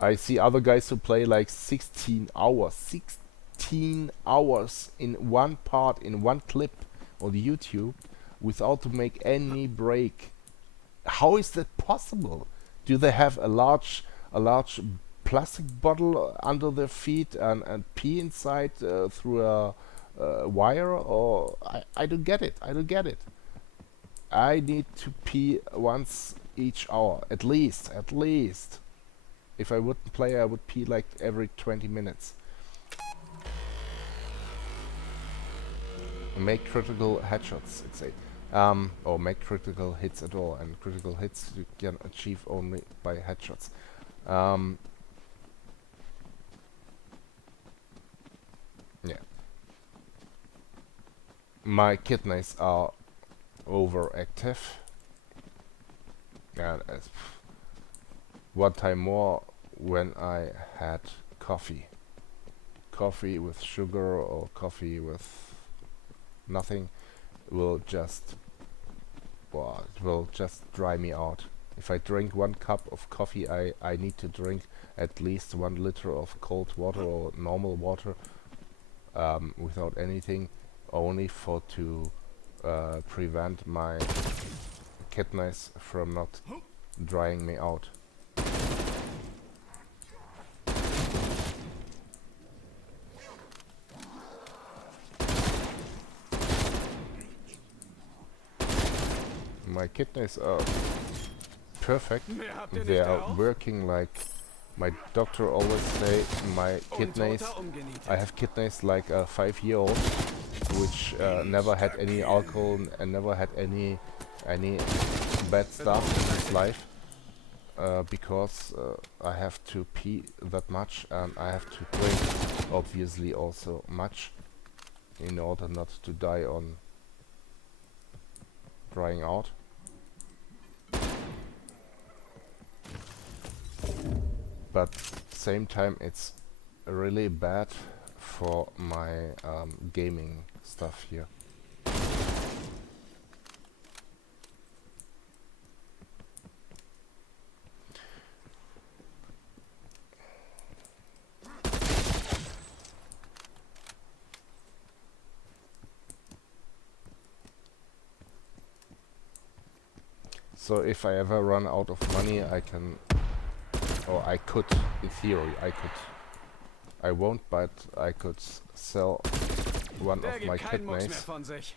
I see other guys who play like 16 hours. 16 hours in one part, in one clip on YouTube, without to make any break. How is that possible? Do they have a large plastic bottle under their feet and pee inside through a wire? Or I don't get it. I don't get it. I need to pee once each hour, at least. If I wouldn't play, I would pee like every 20 minutes. Make critical headshots, it say. Or make critical hits at all, and critical hits you can achieve only by headshots. Yeah. My kidneys are overactive. And one time more when I had coffee. Coffee with sugar or coffee with nothing will just, well, it will just dry me out. If I drink 1 cup of coffee, I need to drink at least 1 liter of cold water or normal water without anything, only for to prevent my kidneys from not drying me out. My kidneys are perfect. They are working like my doctor always say. My kidneys, I have kidneys like a 5-year-old, which never had any alcohol and never had any bad stuff in his life, because I have to pee that much and I have to drink obviously also much in order not to die on drying out. But same time it's really bad for my gaming stuff here. So if I ever run out of money, I can, or I could, in theory, I won't, but I could sell one of my kidneys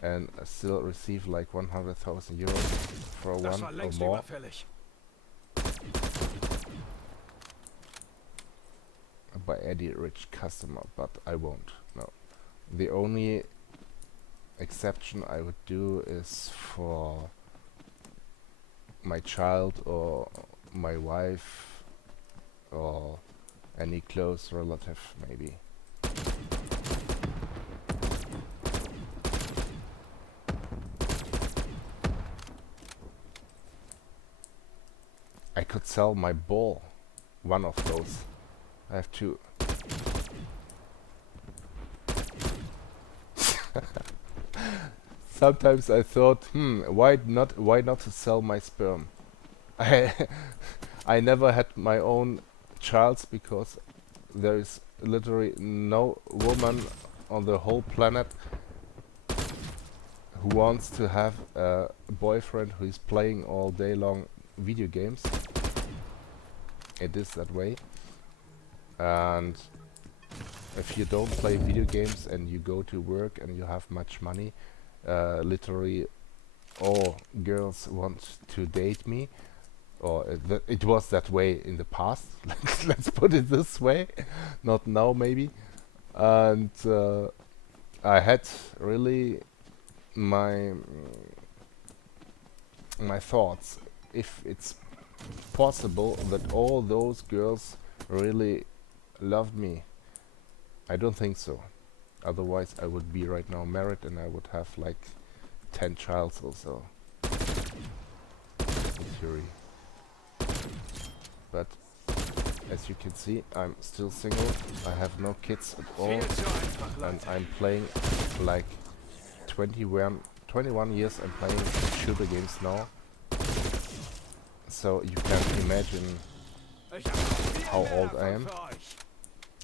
and still receive like 100,000 euros for one or more. By any rich customer, but I won't, no. The only exception I would do is for my child or my wife or any close relative, maybe. I could sell my ball, one of those. I have two. Sometimes I thought, why not to sell my sperm? I never had my own child because there is literally no woman on the whole planet who wants to have a boyfriend who is playing all day long video games. It is that way. And if you don't play video games and you go to work and you have much money, literally all girls want to date me, or it was that way in the past. Let's put it this way, not now maybe. And I had really my thoughts if it's possible that all those girls really loved me. I don't think so. Otherwise I would be right now married and I would have like 10 childs or so. In theory. But as you can see, I'm still single. I have no kids at all. And I'm playing like 21 years I'm playing shooter games now. So you can imagine how old I am.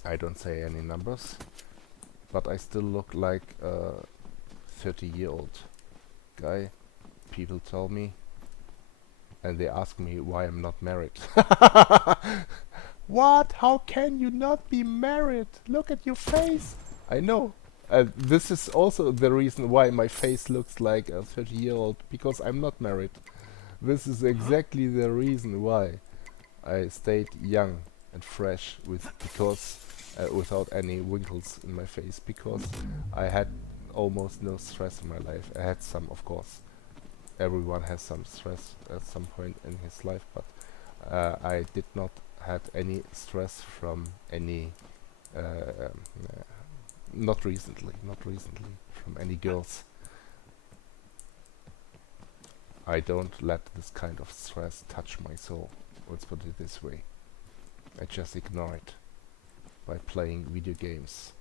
I don't say any numbers, but I still look like a 30-year-old guy. People tell me, and they ask me why I'm not married. What? How can you not be married? Look at your face. I know. This is also the reason why my face looks like a 30-year-old, because I'm not married. This is exactly the reason why I stayed young and fresh without any wrinkles in my face, because I had almost no stress in my life. I had some, of course. Everyone has some stress at some point in his life, but I did not have any stress from any not recently from any girls. I don't let this kind of stress touch my soul. Let's put it this way. I just ignore it by playing video games.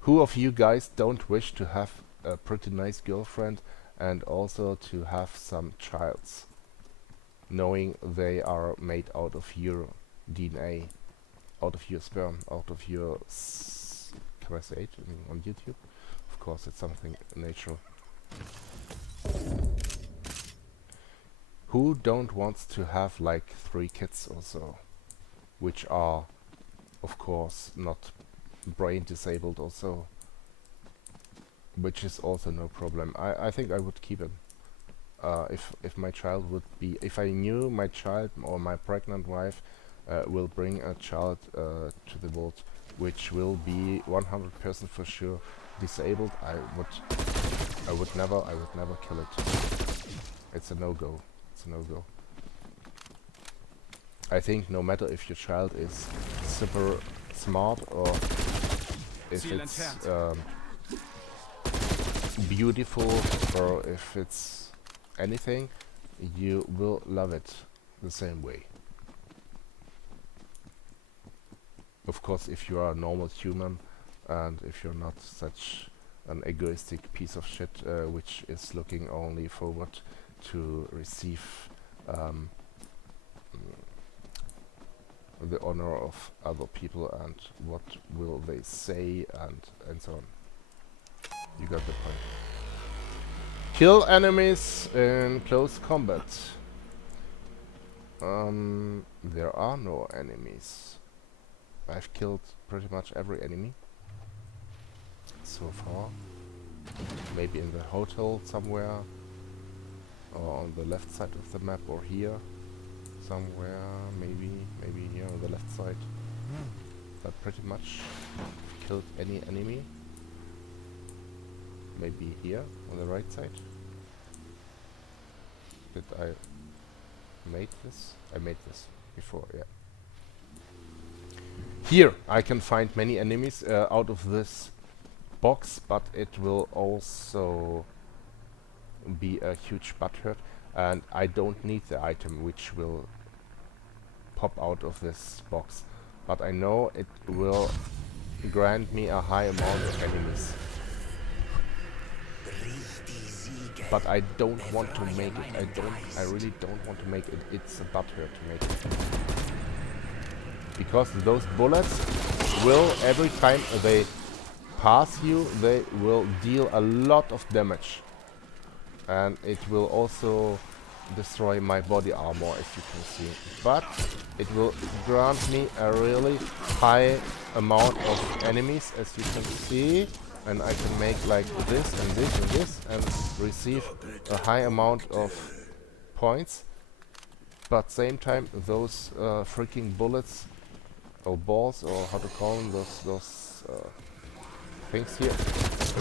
Who of you guys don't wish to have a pretty nice girlfriend and also to have some childs, knowing they are made out of your DNA, out of your sperm, out of your can I say it on YouTube? Of course, it's something natural. Who don't want to have like 3 kids or so, which are of course not brain disabled or so, which is also no problem. I think I would keep him. If my child would be, if I knew my child or my pregnant wife will bring a child to the world which will be 100% for sure disabled, I would never kill it. It's a no-go. It's a no-go. I think no matter if your child is super smart or if it's beautiful or if it's anything, you will love it the same way. Of course, if you are a normal human and if you're not such an egoistic piece of shit which is looking only forward to receive the honor of other people and what will they say and so on. You got the point. Kill enemies in close combat. There are no enemies. I've killed pretty much every enemy so far. Maybe in the hotel somewhere, or on the left side of the map, or here somewhere, maybe here on the left side. But pretty much killed any enemy. Maybe here on the right side. Did I made this? I made this before, yeah. Here I can find many enemies out of this box, but it will also be a huge butthurt, and I don't need the item which will pop out of this box, but I know it will grant me a high amount of enemies. But I don't want to make it. I really don't want to make it. It's a butthurt to make it. Because those bullets will, every time they pass you, they will deal a lot of damage. And it will also destroy my body armor, as you can see. But it will grant me a really high amount of enemies, as you can see. And I can make like this and this and this and receive a high amount of points. But same time, those freaking bullets or balls, or how to call them, those things here,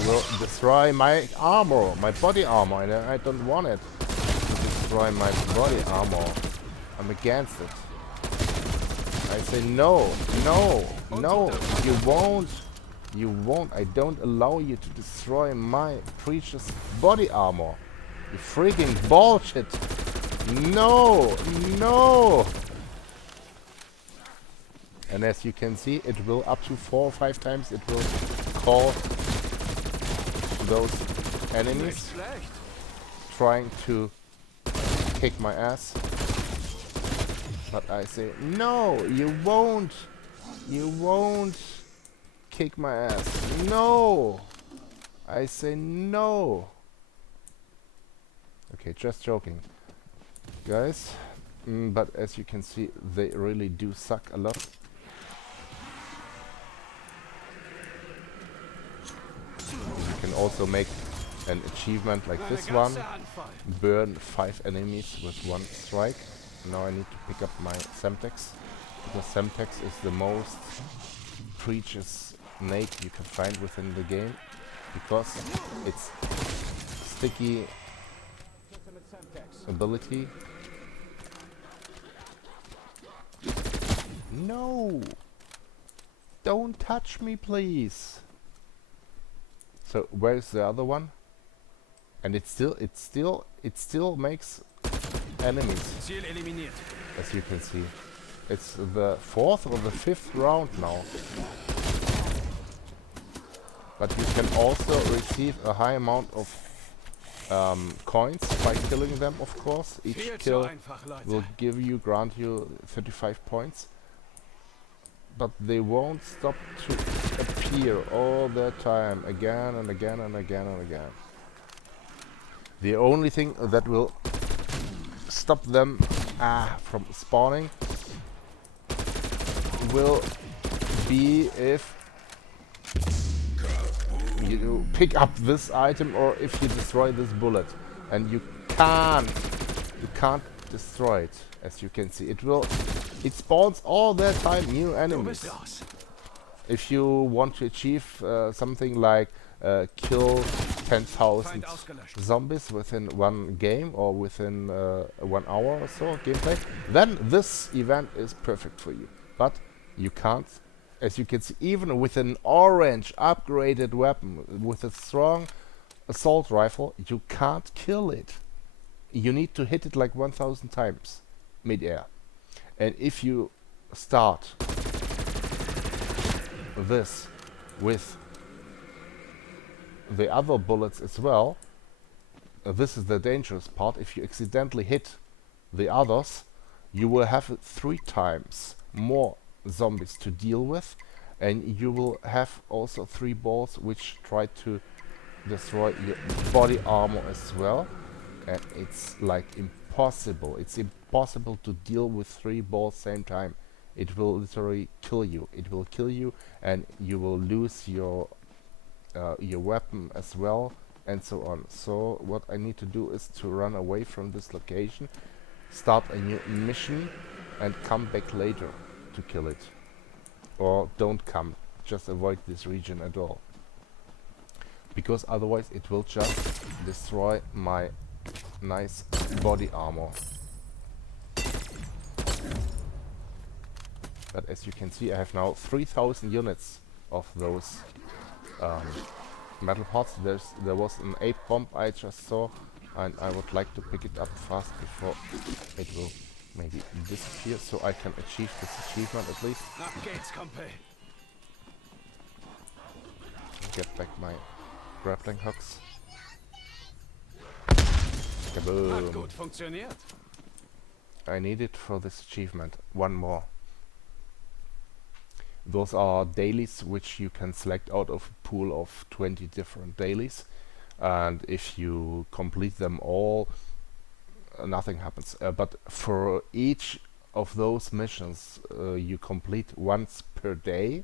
will destroy my armor, my body armor, and I don't want it to destroy my body armor. I'm against it. I say no, no, no, you won't. You won't. I don't allow you to destroy my precious body armor. You freaking bullshit. No, no. And as you can see, it will up to 4 or 5 times it will call those enemies trying to kick my ass. But I say, no, you won't. You won't kick my ass. No. I say no. Okay, just joking. Guys. But as you can see, they really do suck a lot. You can also make an achievement like this one. Burn 5 enemies with 1 strike. Now I need to pick up my Semtex, because Semtex is the most precious nade you can find within the game, because it's sticky ability. No! Don't touch me, please! So where's the other one? And it still makes enemies, as you can see. It's the 4th or the 5th round now. But you can also receive a high amount of coins by killing them, of course. Each kill will grant you 35 points. But they won't stop to appear all the time, again and again and again and again. The only thing that will stop them from spawning will be if you pick up this item, or if you destroy this bullet, and you can't destroy it. As you can see, it spawns all the time new enemies. If you want to achieve something like kill 10,000 zombies within 1 game, or within 1 hour or so gameplay, then this event is perfect for you. But you can't. As you can see, even with an orange upgraded weapon, with a strong assault rifle, you can't kill it. You need to hit it like 1,000 times mid-air. And if you start this with the other bullets as well, this is the dangerous part. If you accidentally hit the others, you will have 3 times more zombies to deal with, and you will have also 3 balls which try to destroy your body armor as well, and it's like impossible. It's impossible to deal with 3 balls same time. It will literally kill you. It will kill you, and you will lose your weapon as well, and so on. So what I need to do is to run away from this location, start a new mission, and come back later to kill it. Or don't come, just avoid this region at all, because otherwise it will just destroy my nice body armor. But as you can see, I have now 3,000 units of those metal pots. There was an 8 bomb I just saw, and I would like to pick it up fast before it will maybe disappear, so I can achieve this achievement at least. Get back my grappling hooks. Kaboom! I need it for this achievement. 1 more. Those are dailies which you can select out of a pool of 20 different dailies, and if you complete them all, nothing happens. But for each of those missions you complete once per day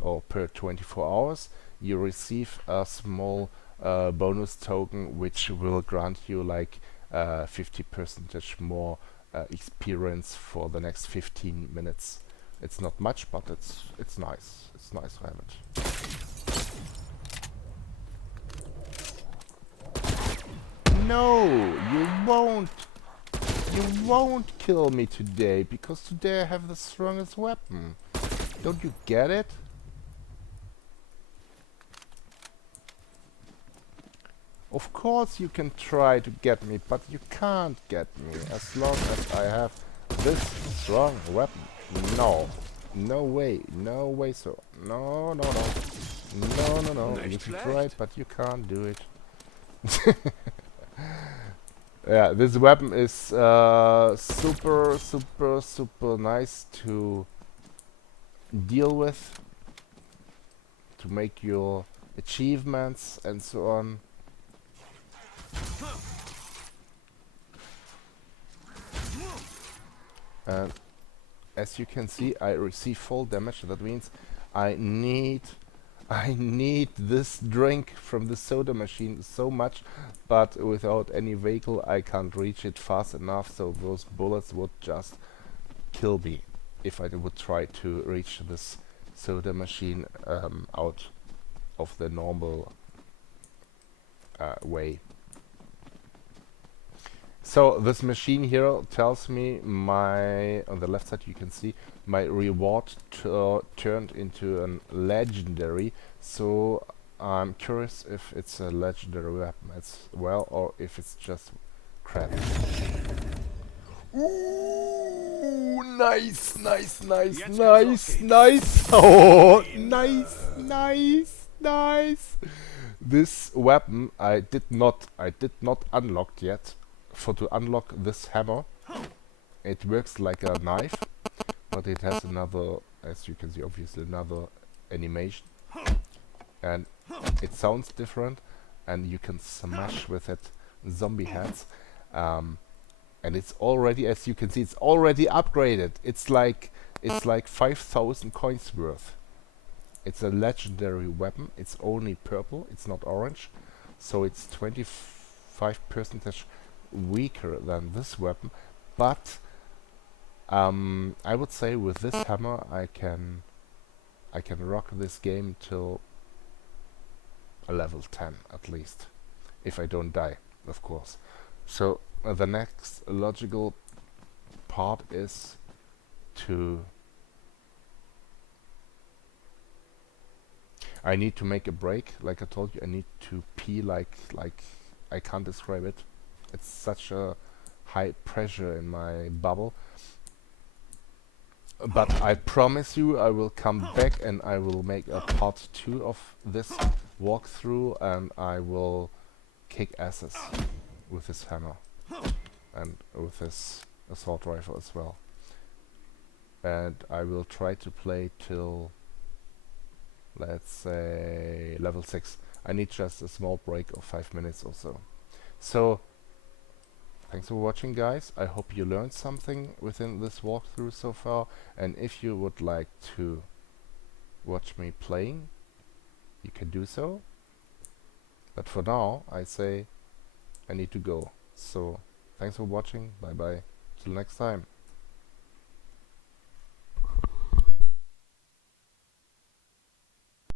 or per 24 hours, you receive a small bonus token which will grant you like 50% more experience for the next 15 minutes. It's not much, but it's nice. It's nice to have it. No, you won't. You won't kill me today, because today I have the strongest weapon. Don't you get it? Of course you can try to get me, but you can't get me as long as I have this strong weapon. No. No way. No way, sir. No, no, no. No, no, no. You can try it, but you can't do it. Yeah, this weapon is super, super, super nice to deal with, to make your achievements and so on. And as you can see, I receive full damage. That means I need this drink from the soda machine so much, but without any vehicle I can't reach it fast enough, so those bullets would just kill me if I would try to reach this soda machine out of the normal way. So this machine here tells me on the left side you can see my reward turned into a legendary. So I'm curious if it's a legendary weapon as well, or if it's just crap. Ooh, nice, nice, nice, nice, nice. Oh, nice, nice, nice. This weapon I did not unlock yet. For to unlock this hammer, it works like a knife, but it has another, as you can see, obviously another animation, and it sounds different, and you can smash with it zombie heads, and it's already, as you can see, it's already upgraded. It's like 5,000 coins worth. It's a legendary weapon. It's only purple. It's not orange, so it's 25% weaker than this weapon, but I would say with this hammer I can rock this game till a level 10 at least, if I don't die, of course. So the next logical part is I need to make a break. Like I told you, I need to pee like I can't describe it. It's such a high pressure in my bubble. But I promise you I will come back and I will make a part 2 of this walkthrough, and I will kick asses with this hammer and with this assault rifle as well. And I will try to play till, let's say, level 6. I need just a small break of 5 minutes or so. So thanks for watching, guys. I hope you learned something within this walkthrough so far, and if you would like to watch me playing, you can do so. But for now, I say I need to go. So thanks for watching. Bye bye. Till next time.